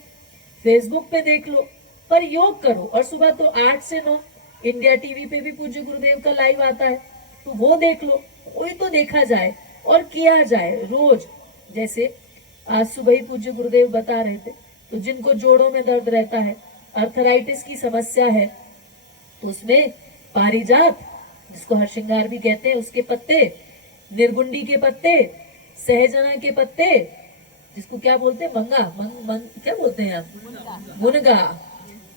फेसबुक पे देख लो, पर योग करो। और सुबह तो 8 से 9 इंडिया टीवी पे भी पूज्य गुरुदेव का लाइव आता है, तो वो देख लो। कोई तो देखा जाए और किया जाए रोज। जैसे आज सुबह ही पूज्य गुरुदेव बता रहे थे, तो जिनको जोड़ों में दर्द रहता है, अर्थराइटिस की समस्या है, तो उसमें पारिजात, जिसको हरसिंगार भी कहते हैं, उसके पत्ते, निर्गुंडी के पत्ते, सहजना के पत्ते, जिसको क्या बोलते हैं, मंगा, क्या बोलते हैं आप, मुनगा,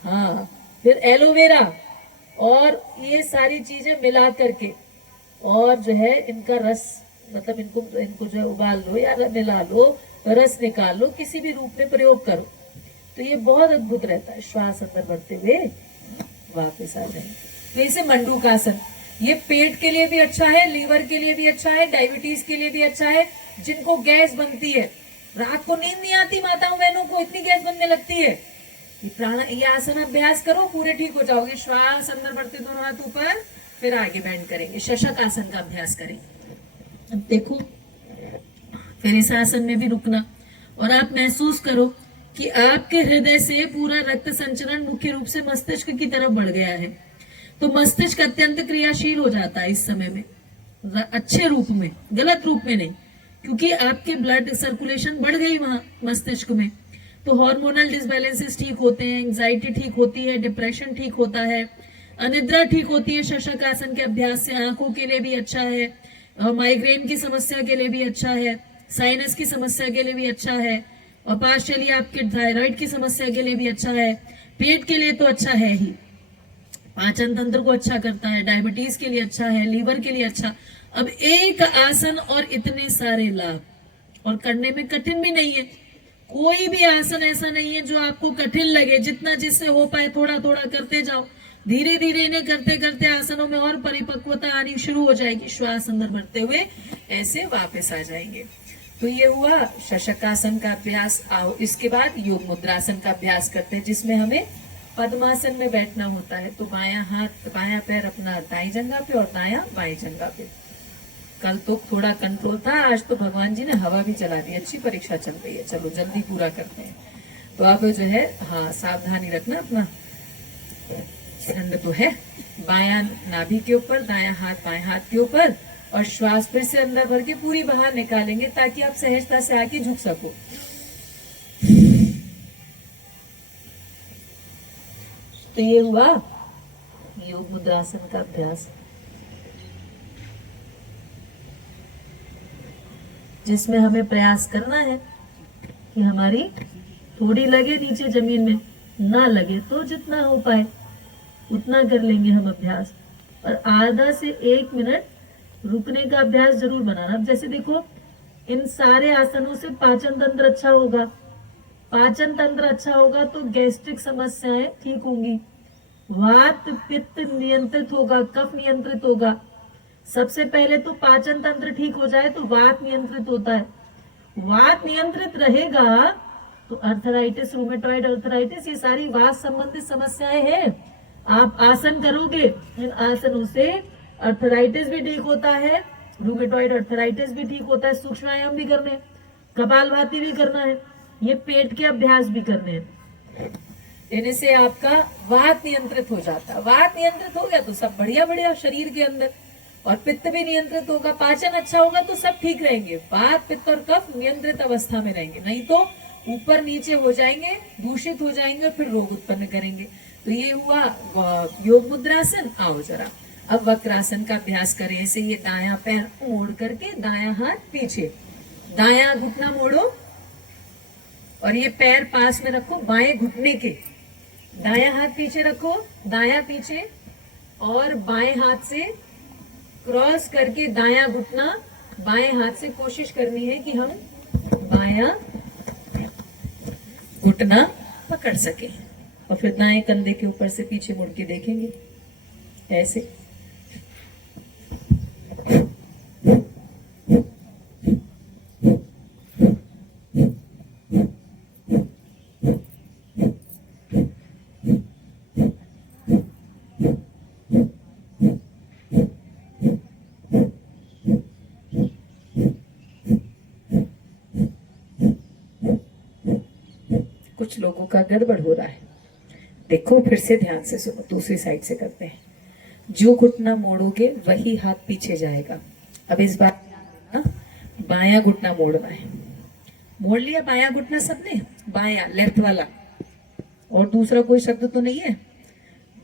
हाँ, फिर एलोवेरा, और ये सारी चीजें मिला करके, और जो है इनका रस, मतलब इनको जो है उबाल लो या मिला लो, रस निकाल लो, किसी भी रूप में प्रयोग करो, तो ये बहुत अद्भुत रहता है। श्वास अंदर बढ़ते हुए वापस आ जाएंगे। तो इसे मंडूकासन, ये पेट के लिए भी अच्छा है, लीवर के लिए भी अच्छा है, डायबिटीज के लिए भी अच्छा है। जिनको गैस बनती है, रात को नींद नहीं आती, माताओं बहनों को इतनी गैस बनने लगती है, ये आसन अभ्यास करो, पूरे ठीक हो जाओगे। श्वास अंदर बढ़ते, दोनों हाथ ऊपर, फिर आगे बैंड करेंगे, शशक आसन का अभ्यास करेंगे। अब देखो, फिर इस आसन में भी रुकना और आप महसूस करो कि आपके हृदय से पूरा रक्त संचरण मुख्य रूप से मस्तिष्क की तरफ बढ़ गया है। तो मस्तिष्क अत्यंत क्रियाशील हो जाता है इस समय में, अच्छे रूप में, गलत रूप में नहीं, क्योंकि आपके ब्लड सर्कुलेशन बढ़ गई वहां मस्तिष्क में। तो हार्मोनल डिसबैलेंसेस ठीक होते हैं, एंजाइटी ठीक होती है, डिप्रेशन ठीक होता है, अनिद्रा ठीक होती है। शशक आसन के अभ्यास से आंखों के लिए भी अच्छा है, माइग्रेन की समस्या के लिए भी अच्छा है, साइनस की समस्या के लिए भी अच्छा है, और पार्शियली आपके थायराइड की समस्या के लिए भी अच्छा है, पेट के लिए तो अच्छा है ही। पाचन तंत्र को अच्छा करता है, डायबिटीज के लिए अच्छा है, लीवर के लिए अच्छा। अब एक आसन और इतने सारे लाभ, और करने में कठिन भी नहीं है। कोई भी आसन ऐसा नहीं है जो आपको कठिन लगे। जितना जिससे हो पाए थोड़ा थोड़ा करते जाओ। धीरे धीरे इन्हें करते करते आसनों में और परिपक्वता आनी शुरू हो जाएगी। श्वास अंदर भरते हुए ऐसे वापस आ जाएंगे। तो ये हुआ शशकासन का अभ्यास। आओ इसके बाद योग मुद्रासन का अभ्यास करते हैं, जिसमें हमें पद्मासन में बैठना होता है। तो बायां हाथ बायां पैर अपना दाई जंघा पे और दायां बाई जंघा पे। कल तो थोड़ा कंट्रोल था, आज तो भगवान जी ने हवा भी चला दी। अच्छी परीक्षा चल रही है, चलो जल्दी पूरा करते हैं। तो अब जो है हाँ सावधानी रखना अपना। ठंड तो है। बायां नाभि के ऊपर, दायां हाथ बाएं हाथ के ऊपर, और श्वास फिर से अंदर भर के पूरी बाहर निकालेंगे ताकि आप सहजता से आके झुक सको। तो ये हुआ योग मुद्रासन का अभ्यास, जिसमें हमें प्रयास करना है कि हमारी थोड़ी लगे नीचे जमीन में, ना लगे तो जितना हो पाए उतना कर लेंगे हम अभ्यास। और आधा से 1 मिनट रुकने का अभ्यास जरूर बनाना। अब जैसे देखो, इन सारे आसनों से पाचन तंत्र अच्छा होगा। पाचन तंत्र अच्छा होगा तो गैस्ट्रिक समस्याएं ठीक होंगी, वात पित्त नियंत्रित होगा, कफ नियंत्रित होगा। सबसे पहले तो पाचन तंत्र ठीक हो जाए तो वात नियंत्रित होता है। वात नियंत्रित रहेगा तो अर्थराइटिस, रूमेटॉइड अर्थराइटिस, ये सारी वात संबंधित समस्याएं हैं। आप आसन करोगे, इन आसनों से अर्थराइटिस भी ठीक होता है, रूमेटॉइड अर्थराइटिस भी ठीक होता है। सूक्ष्म व्यायाम भी करने हैं, कपालभाति भी करना है, ये पेट के अभ्यास भी करने हैं। इन्हीं से आपका वात नियंत्रित हो जाता है। वात नियंत्रित हो गया तो सब बढ़िया बढ़िया शरीर के अंदर, और पित्त भी नियंत्रित होगा। पाचन अच्छा होगा तो सब ठीक रहेंगे। वात पित्त और कफ नियंत्रित अवस्था में रहेंगे, नहीं तो ऊपर नीचे हो जाएंगे, दूषित हो जाएंगे और फिर रोग उत्पन्न करेंगे। तो ये हुआ योग मुद्रासन। आओ जरा अब वक्रासन का अभ्यास करें। ऐसे ये दायां पैर मोड़ करके दायां हाथ पीछे, दायां घुटना मोड़ो और ये पैर पास में रखो बाएं घुटने के। दायां हाथ पीछे रखो, दायां पीछे, और बाएं हाथ से क्रॉस करके दायां घुटना बाएं हाथ से कोशिश करनी है कि हम बायां घुटना पकड़ सके। और फिर दाएं कंधे के ऊपर से पीछे मुड़ के देखेंगे ऐसे। कुछ लोगों का गड़बड़ हो रहा है, देखो फिर से ध्यान से सुनो। दूसरी साइड से करते हैं। जो घुटना मोड़ोगे वही हाथ पीछे जाएगा। अब इस बार बायां घुटना मोड़ना है। मोड़ लिया बायां घुटना सबने, बायां लेफ्ट वाला, और दूसरा कोई शब्द तो नहीं है,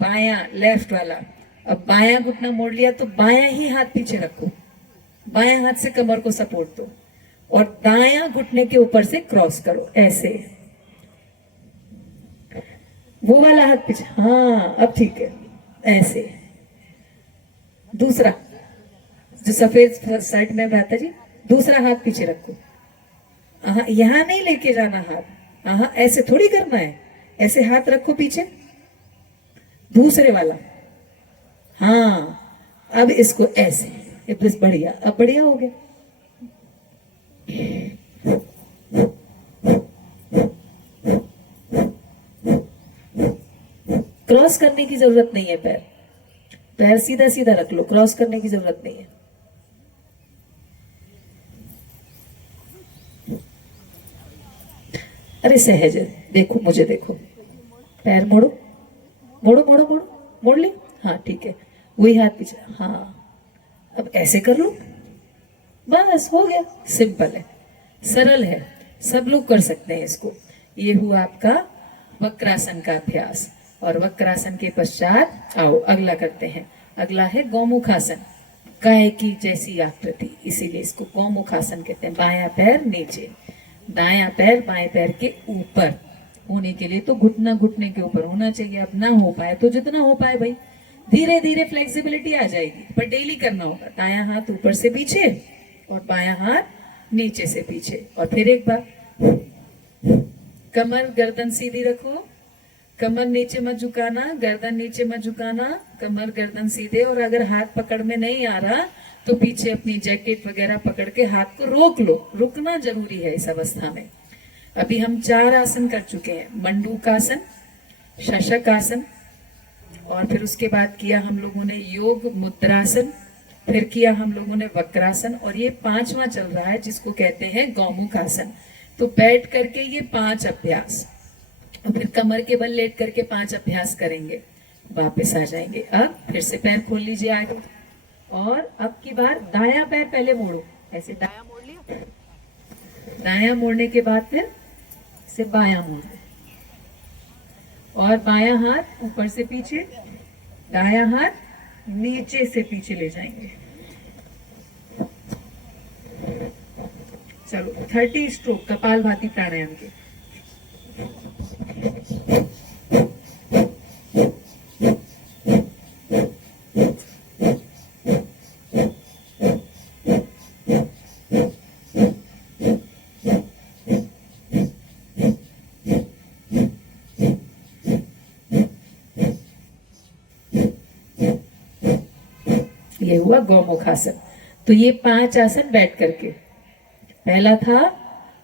बायां लेफ्ट वाला। अब बायां घुटना मोड़ लिया तो बायां ही हाथ पीछे रखो, बायां हाथ से कमर को सपोर्ट दो, और दायां घुटने के ऊपर से क्रॉस करो ऐसे। वो वाला हाथ पीछे, हाँ अब ठीक है, ऐसे। दूसरा जो सफेद शर्ट में रहता जी, दूसरा हाथ पीछे रखो। यहां नहीं लेके जाना हाथ, ऐसे थोड़ी करना है, ऐसे हाथ रखो पीछे। दूसरे वाला, हाँ अब इसको ऐसे, ये बस बढ़िया, अब बढ़िया हो गया। क्रॉस करने की जरूरत नहीं है, पैर पैर सीधा सीधा रख लो, क्रॉस करने की जरूरत नहीं है। अरे सहज है, देखो मुझे देखो, पैर मोड़ो मोड़ो मोड़ो मोड़ो, मोड़ ली, हाँ ठीक है, वही हाथ पीछे, हाँ अब ऐसे कर लो, बस हो गया। सिंपल है, सरल है, सब लोग कर सकते हैं इसको। ये हुआ आपका वक्रासन का अभ्यास। और वक्रासन के पश्चात आओ अगला करते हैं। अगला है गौमुखासन, गाय की जैसी आकृति, इसीलिए इसको गौमुखासन कहते हैं। बायां पैर नीचे, दायां पैर बाएं पैर के ऊपर होने के लिए तो घुटना घुटने के ऊपर होना चाहिए। अब ना हो पाए तो जितना हो पाए भाई, धीरे धीरे फ्लेक्सिबिलिटी आ जाएगी, पर डेली करना होगा। दायां हाथ ऊपर से पीछे और बायां हाथ नीचे से पीछे, और फिर एक बार। कमर गर्दन सीधी रखो, कमर नीचे मत झुकाना, गर्दन नीचे मत झुकाना, कमर गर्दन सीधे। और अगर हाथ पकड़ में नहीं आ रहा तो पीछे अपनी जैकेट वगैरह पकड़ के हाथ को रोक लो। रुकना जरूरी है इस अवस्था में। अभी हम 4 आसन कर चुके हैं, मंडूकासन, शशक आसन, और फिर उसके बाद किया हम लोगों ने योग मुद्रासन, फिर किया हम लोगों ने वक्रासन, और ये 5वां चल रहा है जिसको कहते हैं गौमुख आसन। तो बैठ करके ये 5 अभ्यास, और फिर कमर के बल लेट करके 5 अभ्यास करेंगे, वापस आ जाएंगे। अब फिर से पैर खोल लीजिए आगे, और अब की बार दायां पैर पहले मोड़ो, ऐसे दायां मोड़ लिया, दायां मोड़ने के बाद फिर से बायां मोड़ दे, और बायां हाथ ऊपर से पीछे, दायां हाथ नीचे से पीछे ले जाएंगे। चलो 30 स्ट्रोक कपालभाति प्राणायाम के। ये हुआ गौमुख आसन। तो ये 5 आसन बैठ करके, पहला था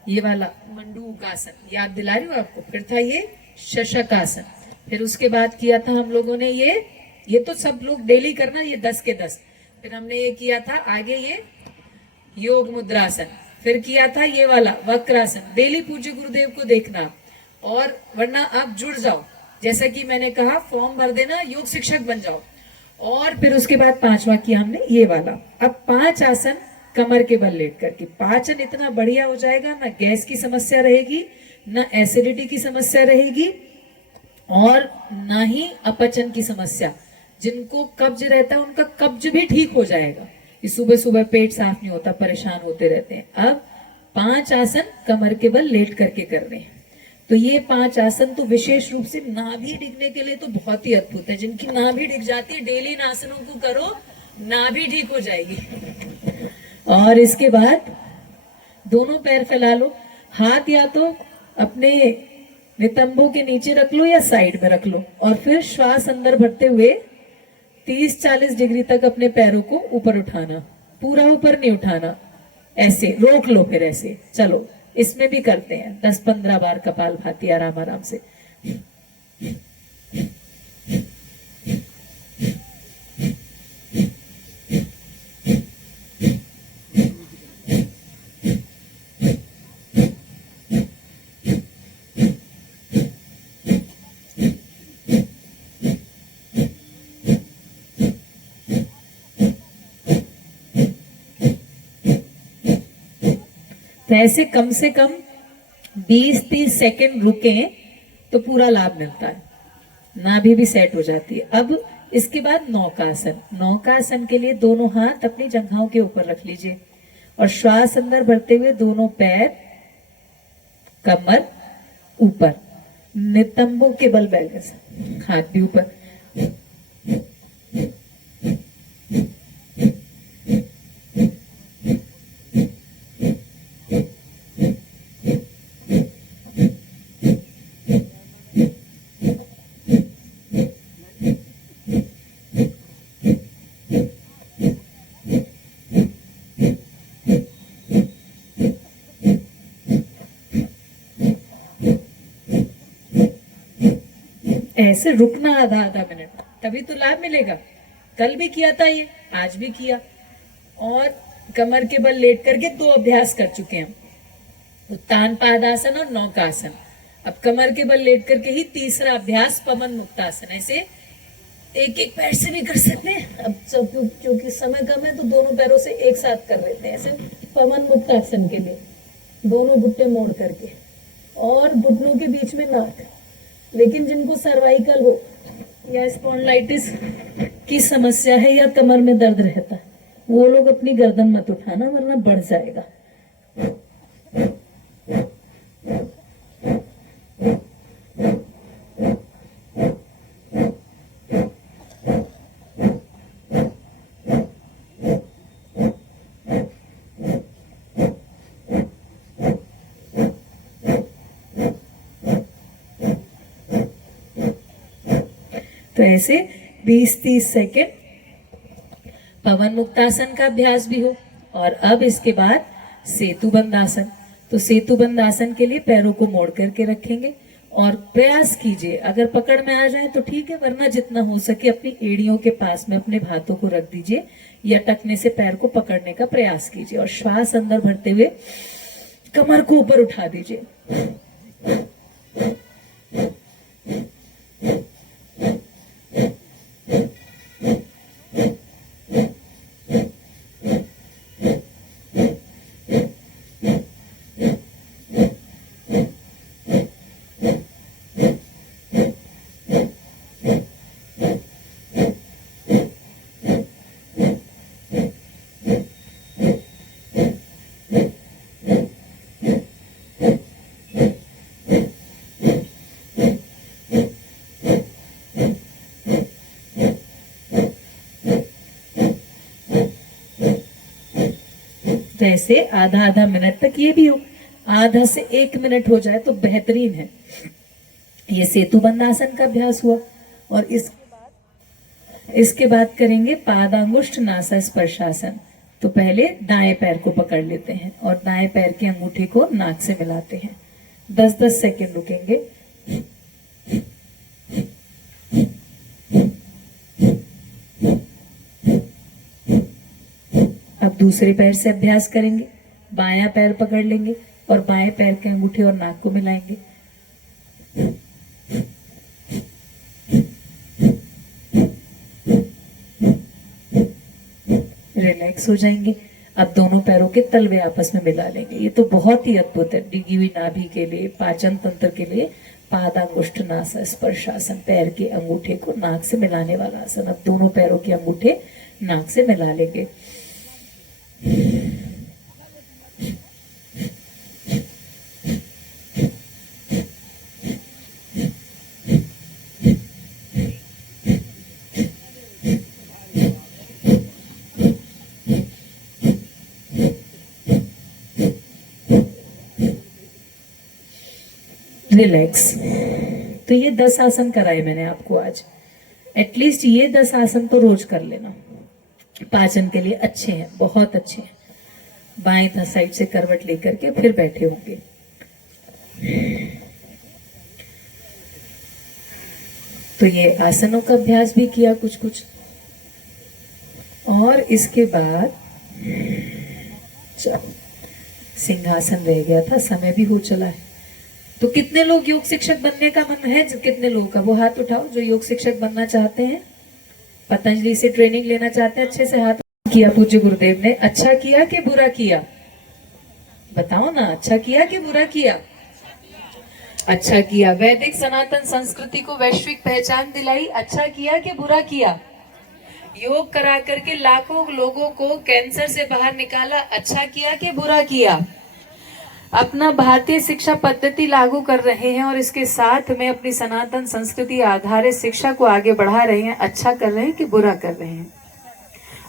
ये वाला मंडूक आसन, याद दिला रही हूँ आपको। फिर था ये शशक आसन, फिर उसके बाद किया था हम लोगों ने ये तो सब लोग डेली करना, ये 10 के 10। फिर हमने ये किया था आगे ये योग मुद्रासन, फिर किया था ये वाला वक्रासन। डेली पूज्य गुरुदेव को देखना, और वरना आप जुड़ जाओ, जैसा कि मैंने कहा फॉर्म भर देना, योग शिक्षक बन जाओ। और फिर उसके बाद 5वां किया हमने ये वाला। अब 5 आसन कमर के बल लेट करके, पाचन इतना बढ़िया हो जाएगा, ना गैस की समस्या रहेगी, ना एसिडिटी की समस्या रहेगी, और ना ही अपचन की समस्या। जिनको कब्ज रहता है उनका कब्ज भी ठीक हो जाएगा, कि सुबह सुबह पेट साफ नहीं होता, परेशान होते रहते हैं। अब 5 आसन कमर के बल लेट करके कर रहे हैं। तो ये 5 आसन तो विशेष रूप से नाभि डिगने के लिए तो बहुत ही अद्भुत है। जिनकी नाभि डिग जाती है, डेली इन आसनों को करो, नाभि ठीक हो जाएगी। और इसके बाद दोनों पैर फैला लो, हाथ या तो अपने नितंबों के नीचे रख लो या साइड में रख लो, और फिर श्वास अंदर भरते हुए 30-40 डिग्री तक अपने पैरों को ऊपर उठाना, पूरा ऊपर नहीं उठाना, ऐसे रोक लो। फिर ऐसे चलो, इसमें भी करते हैं 10-15 बार कपालभाति आराम आराम से। तो ऐसे कम से कम 20-30 सेकंड रुकें तो पूरा लाभ मिलता है, नाभि भी सेट हो जाती है। अब इसके बाद नौकासन। नौकासन के लिए दोनों हाथ अपनी जंघाओं के ऊपर रख लीजिए, और श्वास अंदर भरते हुए दोनों पैर कमर ऊपर, नितंबों के बल बैलेंस, हाथ भी ऊपर। ऐसे रुकना आधा मिनट, तभी तो लाभ मिलेगा। कल भी किया था ये, आज भी किया। और कमर के बल लेट करके 2 अभ्यास कर चुके हैं, उत्तान पादासन और नौकासन। अब कमर के बल लेट करके ही तीसरा अभ्यास पवन मुक्तासन। ऐसे एक पैर से भी कर सकते हैं। अब क्योंकि समय कम है तो दोनों पैरों से एक साथ कर लेते हैं। ऐसे पवन मुक्तासन के लिए दोनों घुटने मोड़ करके, और घुटनों के बीच में नाक। लेकिन जिनको सर्वाइकल हो या स्पॉन्डिलाइटिस की समस्या है या कमर में दर्द रहता है, वो लोग अपनी गर्दन मत उठाना, वरना बढ़ जाएगा। ऐसे 20-30 सेकेंड पवन मुक्तासन का अभ्यास भी हो। और अब इसके बाद सेतुबंध आसन। तो सेतुबंध आसन के लिए पैरों को मोड़ करके रखेंगे और प्रयास कीजिए, अगर पकड़ में आ जाए तो ठीक है, वरना जितना हो सके अपनी एड़ियों के पास में अपने हाथों को रख दीजिए या टखने से पैर को पकड़ने का प्रयास कीजिए और श्वास अंदर भरते हुए कमर को ऊपर उठा दीजिए। वैसे आधा आधा मिनट तक ये भी हो, आधा से 1 मिनट हो जाए तो बेहतरीन है। ये सेतुबंध आसन का अभ्यास हुआ। और इसके बाद करेंगे पादांगुष्ठ नासा स्पर्शासन। तो पहले दाएं पैर को पकड़ लेते हैं और दाएं पैर के अंगूठे को नाक से मिलाते हैं। 10-10 सेकेंड रुकेंगे। अब दूसरे पैर से अभ्यास करेंगे। बायां पैर पकड़ लेंगे और बाएं पैर के अंगूठे और नाक को मिलाएंगे। रिलैक्स हो जाएंगे। अब दोनों पैरों के तलवे आपस में मिला लेंगे। ये तो बहुत ही अद्भुत है डिगी हुई नाभि के लिए, पाचन तंत्र के लिए। पादांगुष्ठ नासा स्पर्शासन, पैर के अंगूठे को नाक से मिलाने वाला आसन। अब दोनों पैरों के अंगूठे नाक से मिला लेंगे। रिलैक्स। तो ये 10 आसन कराए मैंने आपको आज। एटलीस्ट ये 10 आसन तो रोज कर लेना, पाचन के लिए अच्छे हैं, बहुत अच्छे हैं। बाएं साइड से करवट लेकर के फिर बैठे होंगे। तो ये आसनों का अभ्यास भी किया कुछ कुछ। और इसके बाद चलो, सिंहासन रह गया था, समय भी हो चला है। तो कितने लोग योग शिक्षक बनने का मन है? कितने लोगों का? वो हाथ उठाओ जो योग शिक्षक बनना चाहते हैं, पतंजलि से ट्रेनिंग लेना चाहते हैं। अच्छे से हाथ किया पूज्य गुरुदेव ने। अच्छा किया कि बुरा किया? बताओ ना, अच्छा किया कि बुरा किया? अच्छा किया। वैदिक सनातन संस्कृति को वैश्विक पहचान दिलाई। अच्छा किया कि बुरा किया? योग करा करके लाखों लोगों को कैंसर से बाहर निकाला। अच्छा किया कि बुरा किया? अपना भारतीय शिक्षा पद्धति लागू कर रहे हैं और इसके साथ में अपनी सनातन संस्कृति आधारित शिक्षा को आगे बढ़ा रहे हैं। अच्छा कर रहे हैं कि बुरा कर रहे हैं?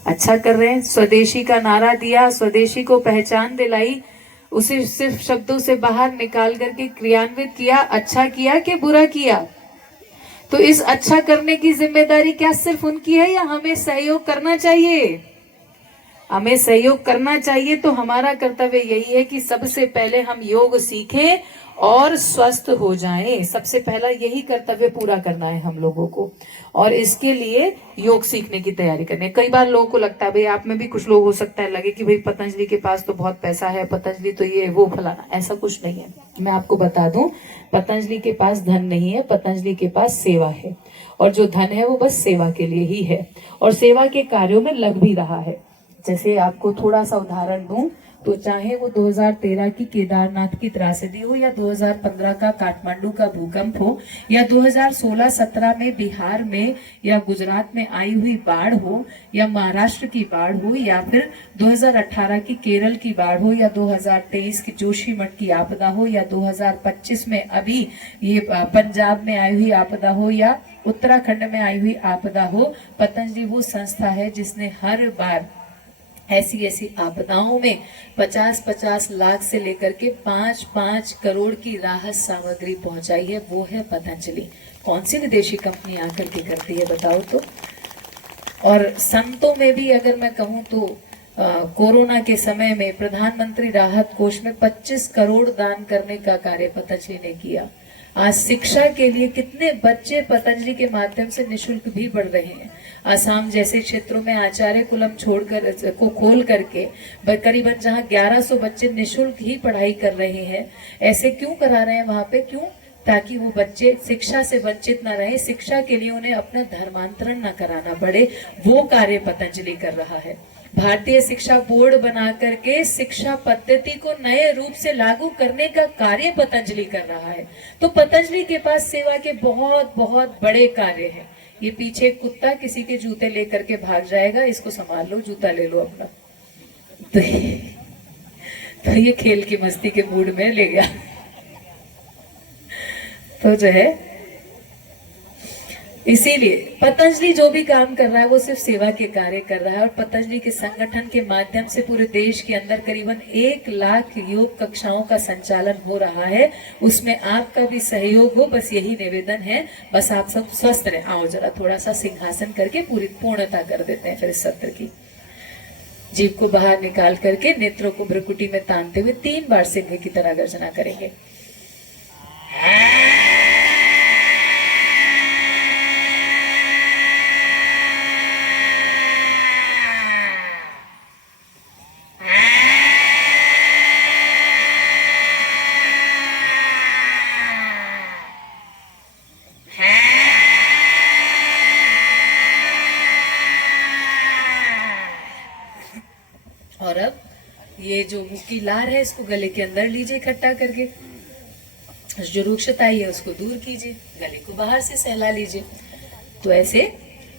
अच्छा कर रहे हैं। स्वदेशी का नारा दिया, स्वदेशी को पहचान दिलाई, उसे सिर्फ शब्दों से बाहर निकाल करके क्रियान्वित किया। अच्छा किया कि बुरा किया? तो इस अच्छा करने की जिम्मेदारी क्या सिर्फ उनकी है या हमें सहयोग करना चाहिए? हमें सहयोग करना चाहिए। तो हमारा कर्तव्य यही है कि सबसे पहले हम योग सीखें और स्वस्थ हो जाएं। सबसे पहला यही कर्तव्य पूरा करना है हम लोगों को, और इसके लिए योग सीखने की तैयारी करनी है। कई बार लोगों को लगता है, भाई आप में भी कुछ लोग हो सकता है लगे कि भाई पतंजलि के पास तो बहुत पैसा है, पतंजलि तो ये वो फलाना। ऐसा कुछ नहीं है। मैं आपको बता दूं, पतंजलि के पास धन नहीं है, पतंजलि के पास सेवा है। और जो धन है वो बस सेवा के लिए ही है, और सेवा के कार्यों में लग भी रहा है। जैसे आपको थोड़ा सा उदाहरण दूं तो चाहे वो 2013 की केदारनाथ की त्रासदी हो, या 2015 का काठमांडू का भूकंप हो, या 2016-17 में बिहार में या गुजरात में आई हुई बाढ़ हो, या महाराष्ट्र की बाढ़ हो, या फिर 2018 की केरल की बाढ़ हो, या 2023 की जोशीमठ की आपदा हो, या 2025 में अभी ये पंजाब में आई हुई आपदा हो, या उत्तराखंड में आई हुई आपदा हो। पतंजलि वो संस्था है जिसने हर बार ऐसी ऐसी आपदाओं में 50-50 लाख से लेकर के 5-5 करोड़ की राहत सामग्री पहुंचाई है, वो है पतंजलि। कौन सी विदेशी कंपनी आकर के करती है बताओ तो। और संतों में भी अगर मैं कहूँ तो कोरोना के समय में प्रधानमंत्री राहत कोष में 25 करोड़ दान करने का कार्य पतंजलि ने किया। आज शिक्षा के लिए कितने बच्चे पतंजलि के माध्यम से निशुल्क भी पढ़ रहे हैं। आसाम जैसे क्षेत्रों में आचार्य कुलम छोड़कर को खोल करके करीबन जहां 1100 बच्चे निशुल्क ही पढ़ाई कर रहे हैं। ऐसे क्यों करा रहे हैं वहां पे? क्यों? ताकि वो बच्चे शिक्षा से वंचित न रहे, शिक्षा के लिए उन्हें अपना धर्मांतरण न कराना पड़े। वो कार्य पतंजलि कर रहा है। भारतीय शिक्षा बोर्ड बना करके शिक्षा पद्धति को नए रूप से लागू करने का कार्य पतंजलि कर रहा है। तो पतंजलि के पास सेवा के बहुत बहुत बड़े कार्य हैं। ये पीछे कुत्ता किसी के जूते लेकर के भाग जाएगा, इसको संभाल लो, जूता ले लो अपना। तो ये खेल की मस्ती के मूड में ले गया। तो जो है इसीलिए पतंजलि जो भी काम कर रहा है वो सिर्फ सेवा के कार्य कर रहा है। और पतंजलि के संगठन के माध्यम से पूरे देश के अंदर करीबन 1 लाख योग कक्षाओं का संचालन हो रहा है। उसमें आपका भी सहयोग हो, बस यही निवेदन है। बस आप सब स्वस्थ रहे। आओ जरा थोड़ा सा सिंहासन करके पूरी पूर्णता कर देते हैं फिर इस सत्र की। जीभ को बाहर निकाल करके नेत्रों को भ्रुकुटी में तानते हुए 3 बार सिंह की तरह गर्जना करेंगे। और अब ये जो मुंह की लार है इसको गले के अंदर लीजिए इकट्ठा करके। जो रुक्षताई है उसको दूर कीजिए, गले को बाहर से सहला लीजिए। तो ऐसे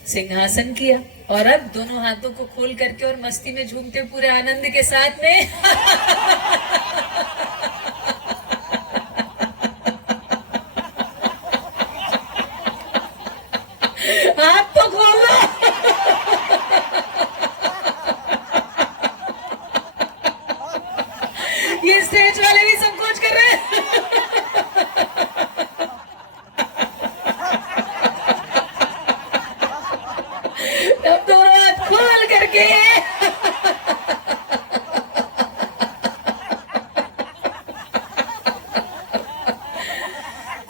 सिंहासन किया और अब दोनों हाथों को खोल करके और मस्ती में झूमते पूरे आनंद के साथ में हाथ तो खोलो। ये स्टेज वाले भी सब कुछ कर रहे हैं। तब दोनों हाथ खोल करके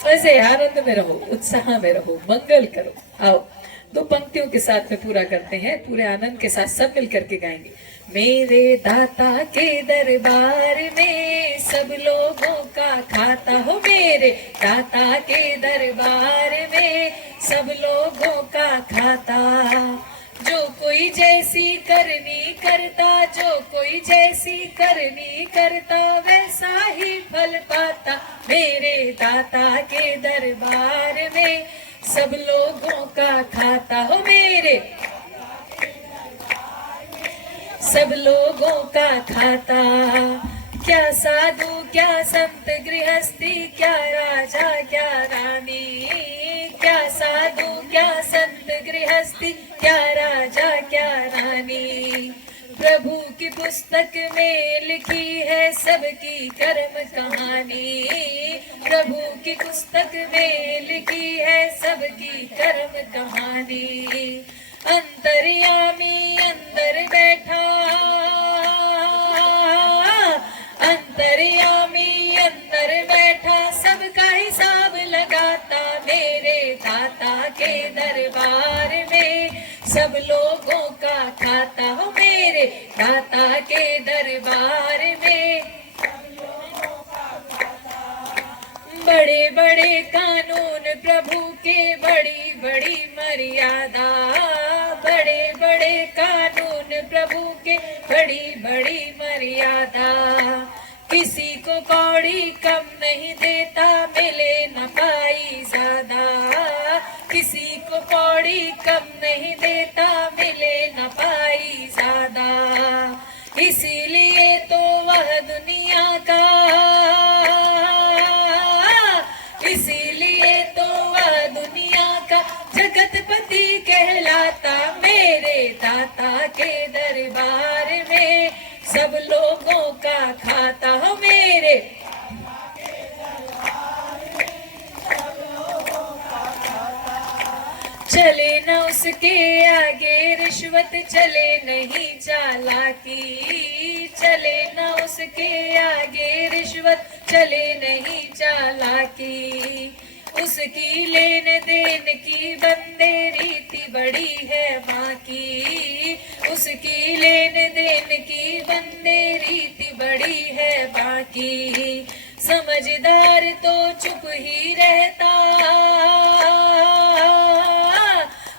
ऐसे आनंद में रहो, उत्साह में रहो, मंगल करो। आओ 2 पंक्तियों के साथ में पूरा करते हैं, पूरे आनंद के साथ सब मिल करके गाएंगे। मेरे दाता के दरबार में सब लोगों का खाता हो, मेरे दाता के दरबार में सब लोगों का खाता। जो कोई जैसी करनी करता, जो कोई जैसी करनी करता, वैसा ही फल पाता। मेरे दाता के दरबार में सब लोगों का खाता हो, मेरे सब लोगों का खाता। क्या साधु क्या संत गृहस्थी, क्या राजा क्या रानी, क्या साधु क्या संत गृहस्थी, क्या राजा क्या रानी। प्रभु की पुस्तक में लिखी है सबकी कर्म कहानी, प्रभु की पुस्तक में लिखी है सबकी कर्म कहानी। अंतर्यामी अंदर बैठा, अंतर्यामी अंदर बैठा, सबका हिसाब लगाता। मेरे दाता के दरबार में सब लोगों का खाता हो, मेरे दाता के दरबार में बड़े बड़े कानून प्रभु के, बड़ी बड़ी मर्यादा। बड़े बड़े कानून प्रभु के, बड़ी बड़ी मर्यादा। किसी को कौड़ी कम नहीं देता, मिले न पाई ज्यादा। किसी को कौड़ी कम नहीं देता, मिले न पाई ज्यादा। इसीलिए तो वह दुनिया का, इसीलिए तो वह दुनिया का जगतपति कहलाता। मेरे दाता के दरबार में सब लोगों का खाता हो मेरे। चले न उसके आगे रिश्वत, चले नहीं चालाकी, चले न उसके आगे रिश्वत, चले नहीं चालाकी। उसकी लेन देन की बंदे रीति बड़ी है माँ की, उसकी लेन देन की बंदे रीति बड़ी है माँ की। समझदार तो चुप ही रहता,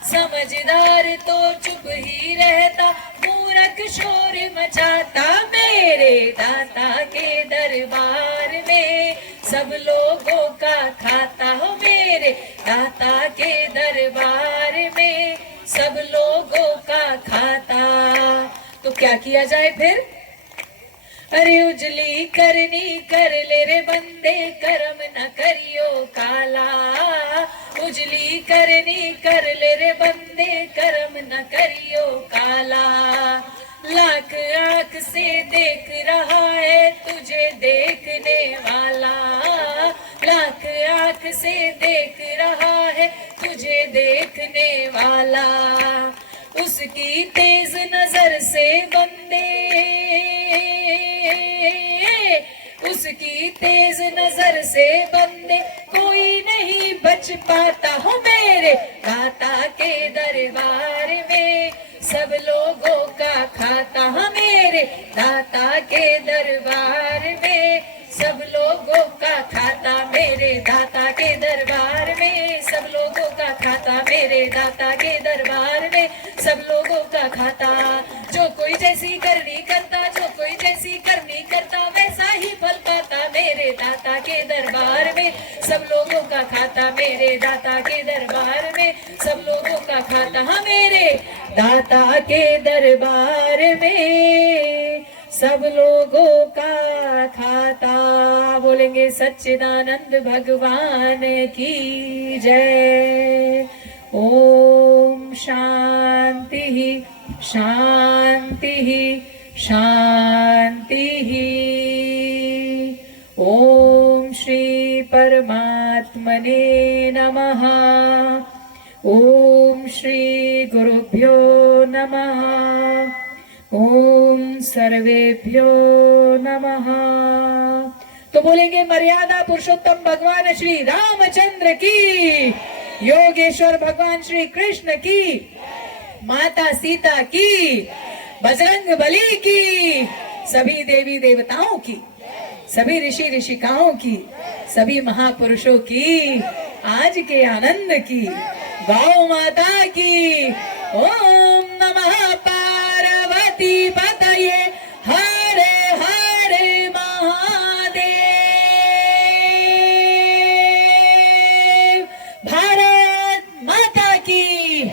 समझदार तो चुप ही रहता, मूर्ख शोर मचाता मेरे दाता के दरबार में। सब लोगों का खाता हो मेरे दाता के दरबार में, सब लोगों का खाता। तो क्या किया जाए फिर? अरे उजली करनी कर ले रे बंदे, करम न करियो काला। उजली करनी कर ले रे बंदे, करम न करियो काला। लाख आंख से देख रहा है तुझे देखने वाला, लाख आंख से देख रहा है तुझे देखने वाला। उसकी तेज नजर से बंदे, उसकी तेज नजर से बंदे, कोई नहीं बच पाता हो मेरे दाता के दरबार में। सब लोगों का खाता हो मेरे दाता के दरबार में, सब लोगों का खाता मेरे दाता के दरबार में, सब लोगों का खाता मेरे दाता के दरबार में, सब लोगों का खाता। जो कोई जैसी करनी करता, जो कोई जैसी करनी करता, वैसा ही फल पाता मेरे दाता के दरबार में। सब लोगों का खाता मेरे दाता के दरबार में, सब लोगों का खाता हाँ मेरे दाता के दरबार में, सब लोगों का खाता। बोलेंगे सच्चिदानंद भगवान की जय। ओम शांति शांति शांति। ओम श्री परमात्मने नमः। ओम श्री गुरुभ्यो नमः। ओम सर्वेभ्यो नमः। तो बोलेंगे मर्यादा पुरुषोत्तम भगवान श्री रामचंद्र की, योगेश्वर भगवान श्री कृष्ण की, माता सीता की, बजरंग बली की, सभी देवी देवताओं की, सभी ऋषि ऋषिकाओं की, सभी महापुरुषों की, आज के आनंद की, गौ माता की। ओम नमः पार्वती पतये हरे हरे महादेव। भारत माता की,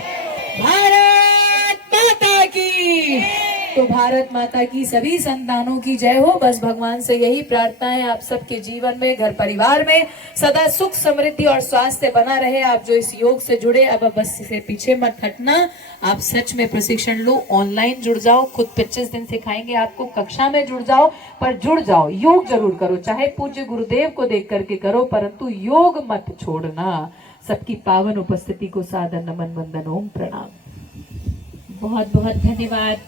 भारत माता की। तो भारत माता की सभी संतानों की जय हो। बस भगवान से यही प्रार्थना है आप सबके जीवन में, घर परिवार में सदा सुख समृद्धि और स्वास्थ्य बना रहे। आप जो इस योग से जुड़े, अब बस इसे पीछे मत हटना। आप सच में प्रशिक्षण लो, ऑनलाइन जुड़ जाओ, खुद 25 दिन सिखाएंगे आपको, कक्षा में जुड़ जाओ, पर जुड़ जाओ, योग जरूर करो, चाहे पूज्य गुरुदेव को देख करके करो, परंतु योग मत छोड़ना। सबकी पावन उपस्थिति को सादर नमन वंदन ओम प्रणाम। बहुत बहुत धन्यवाद।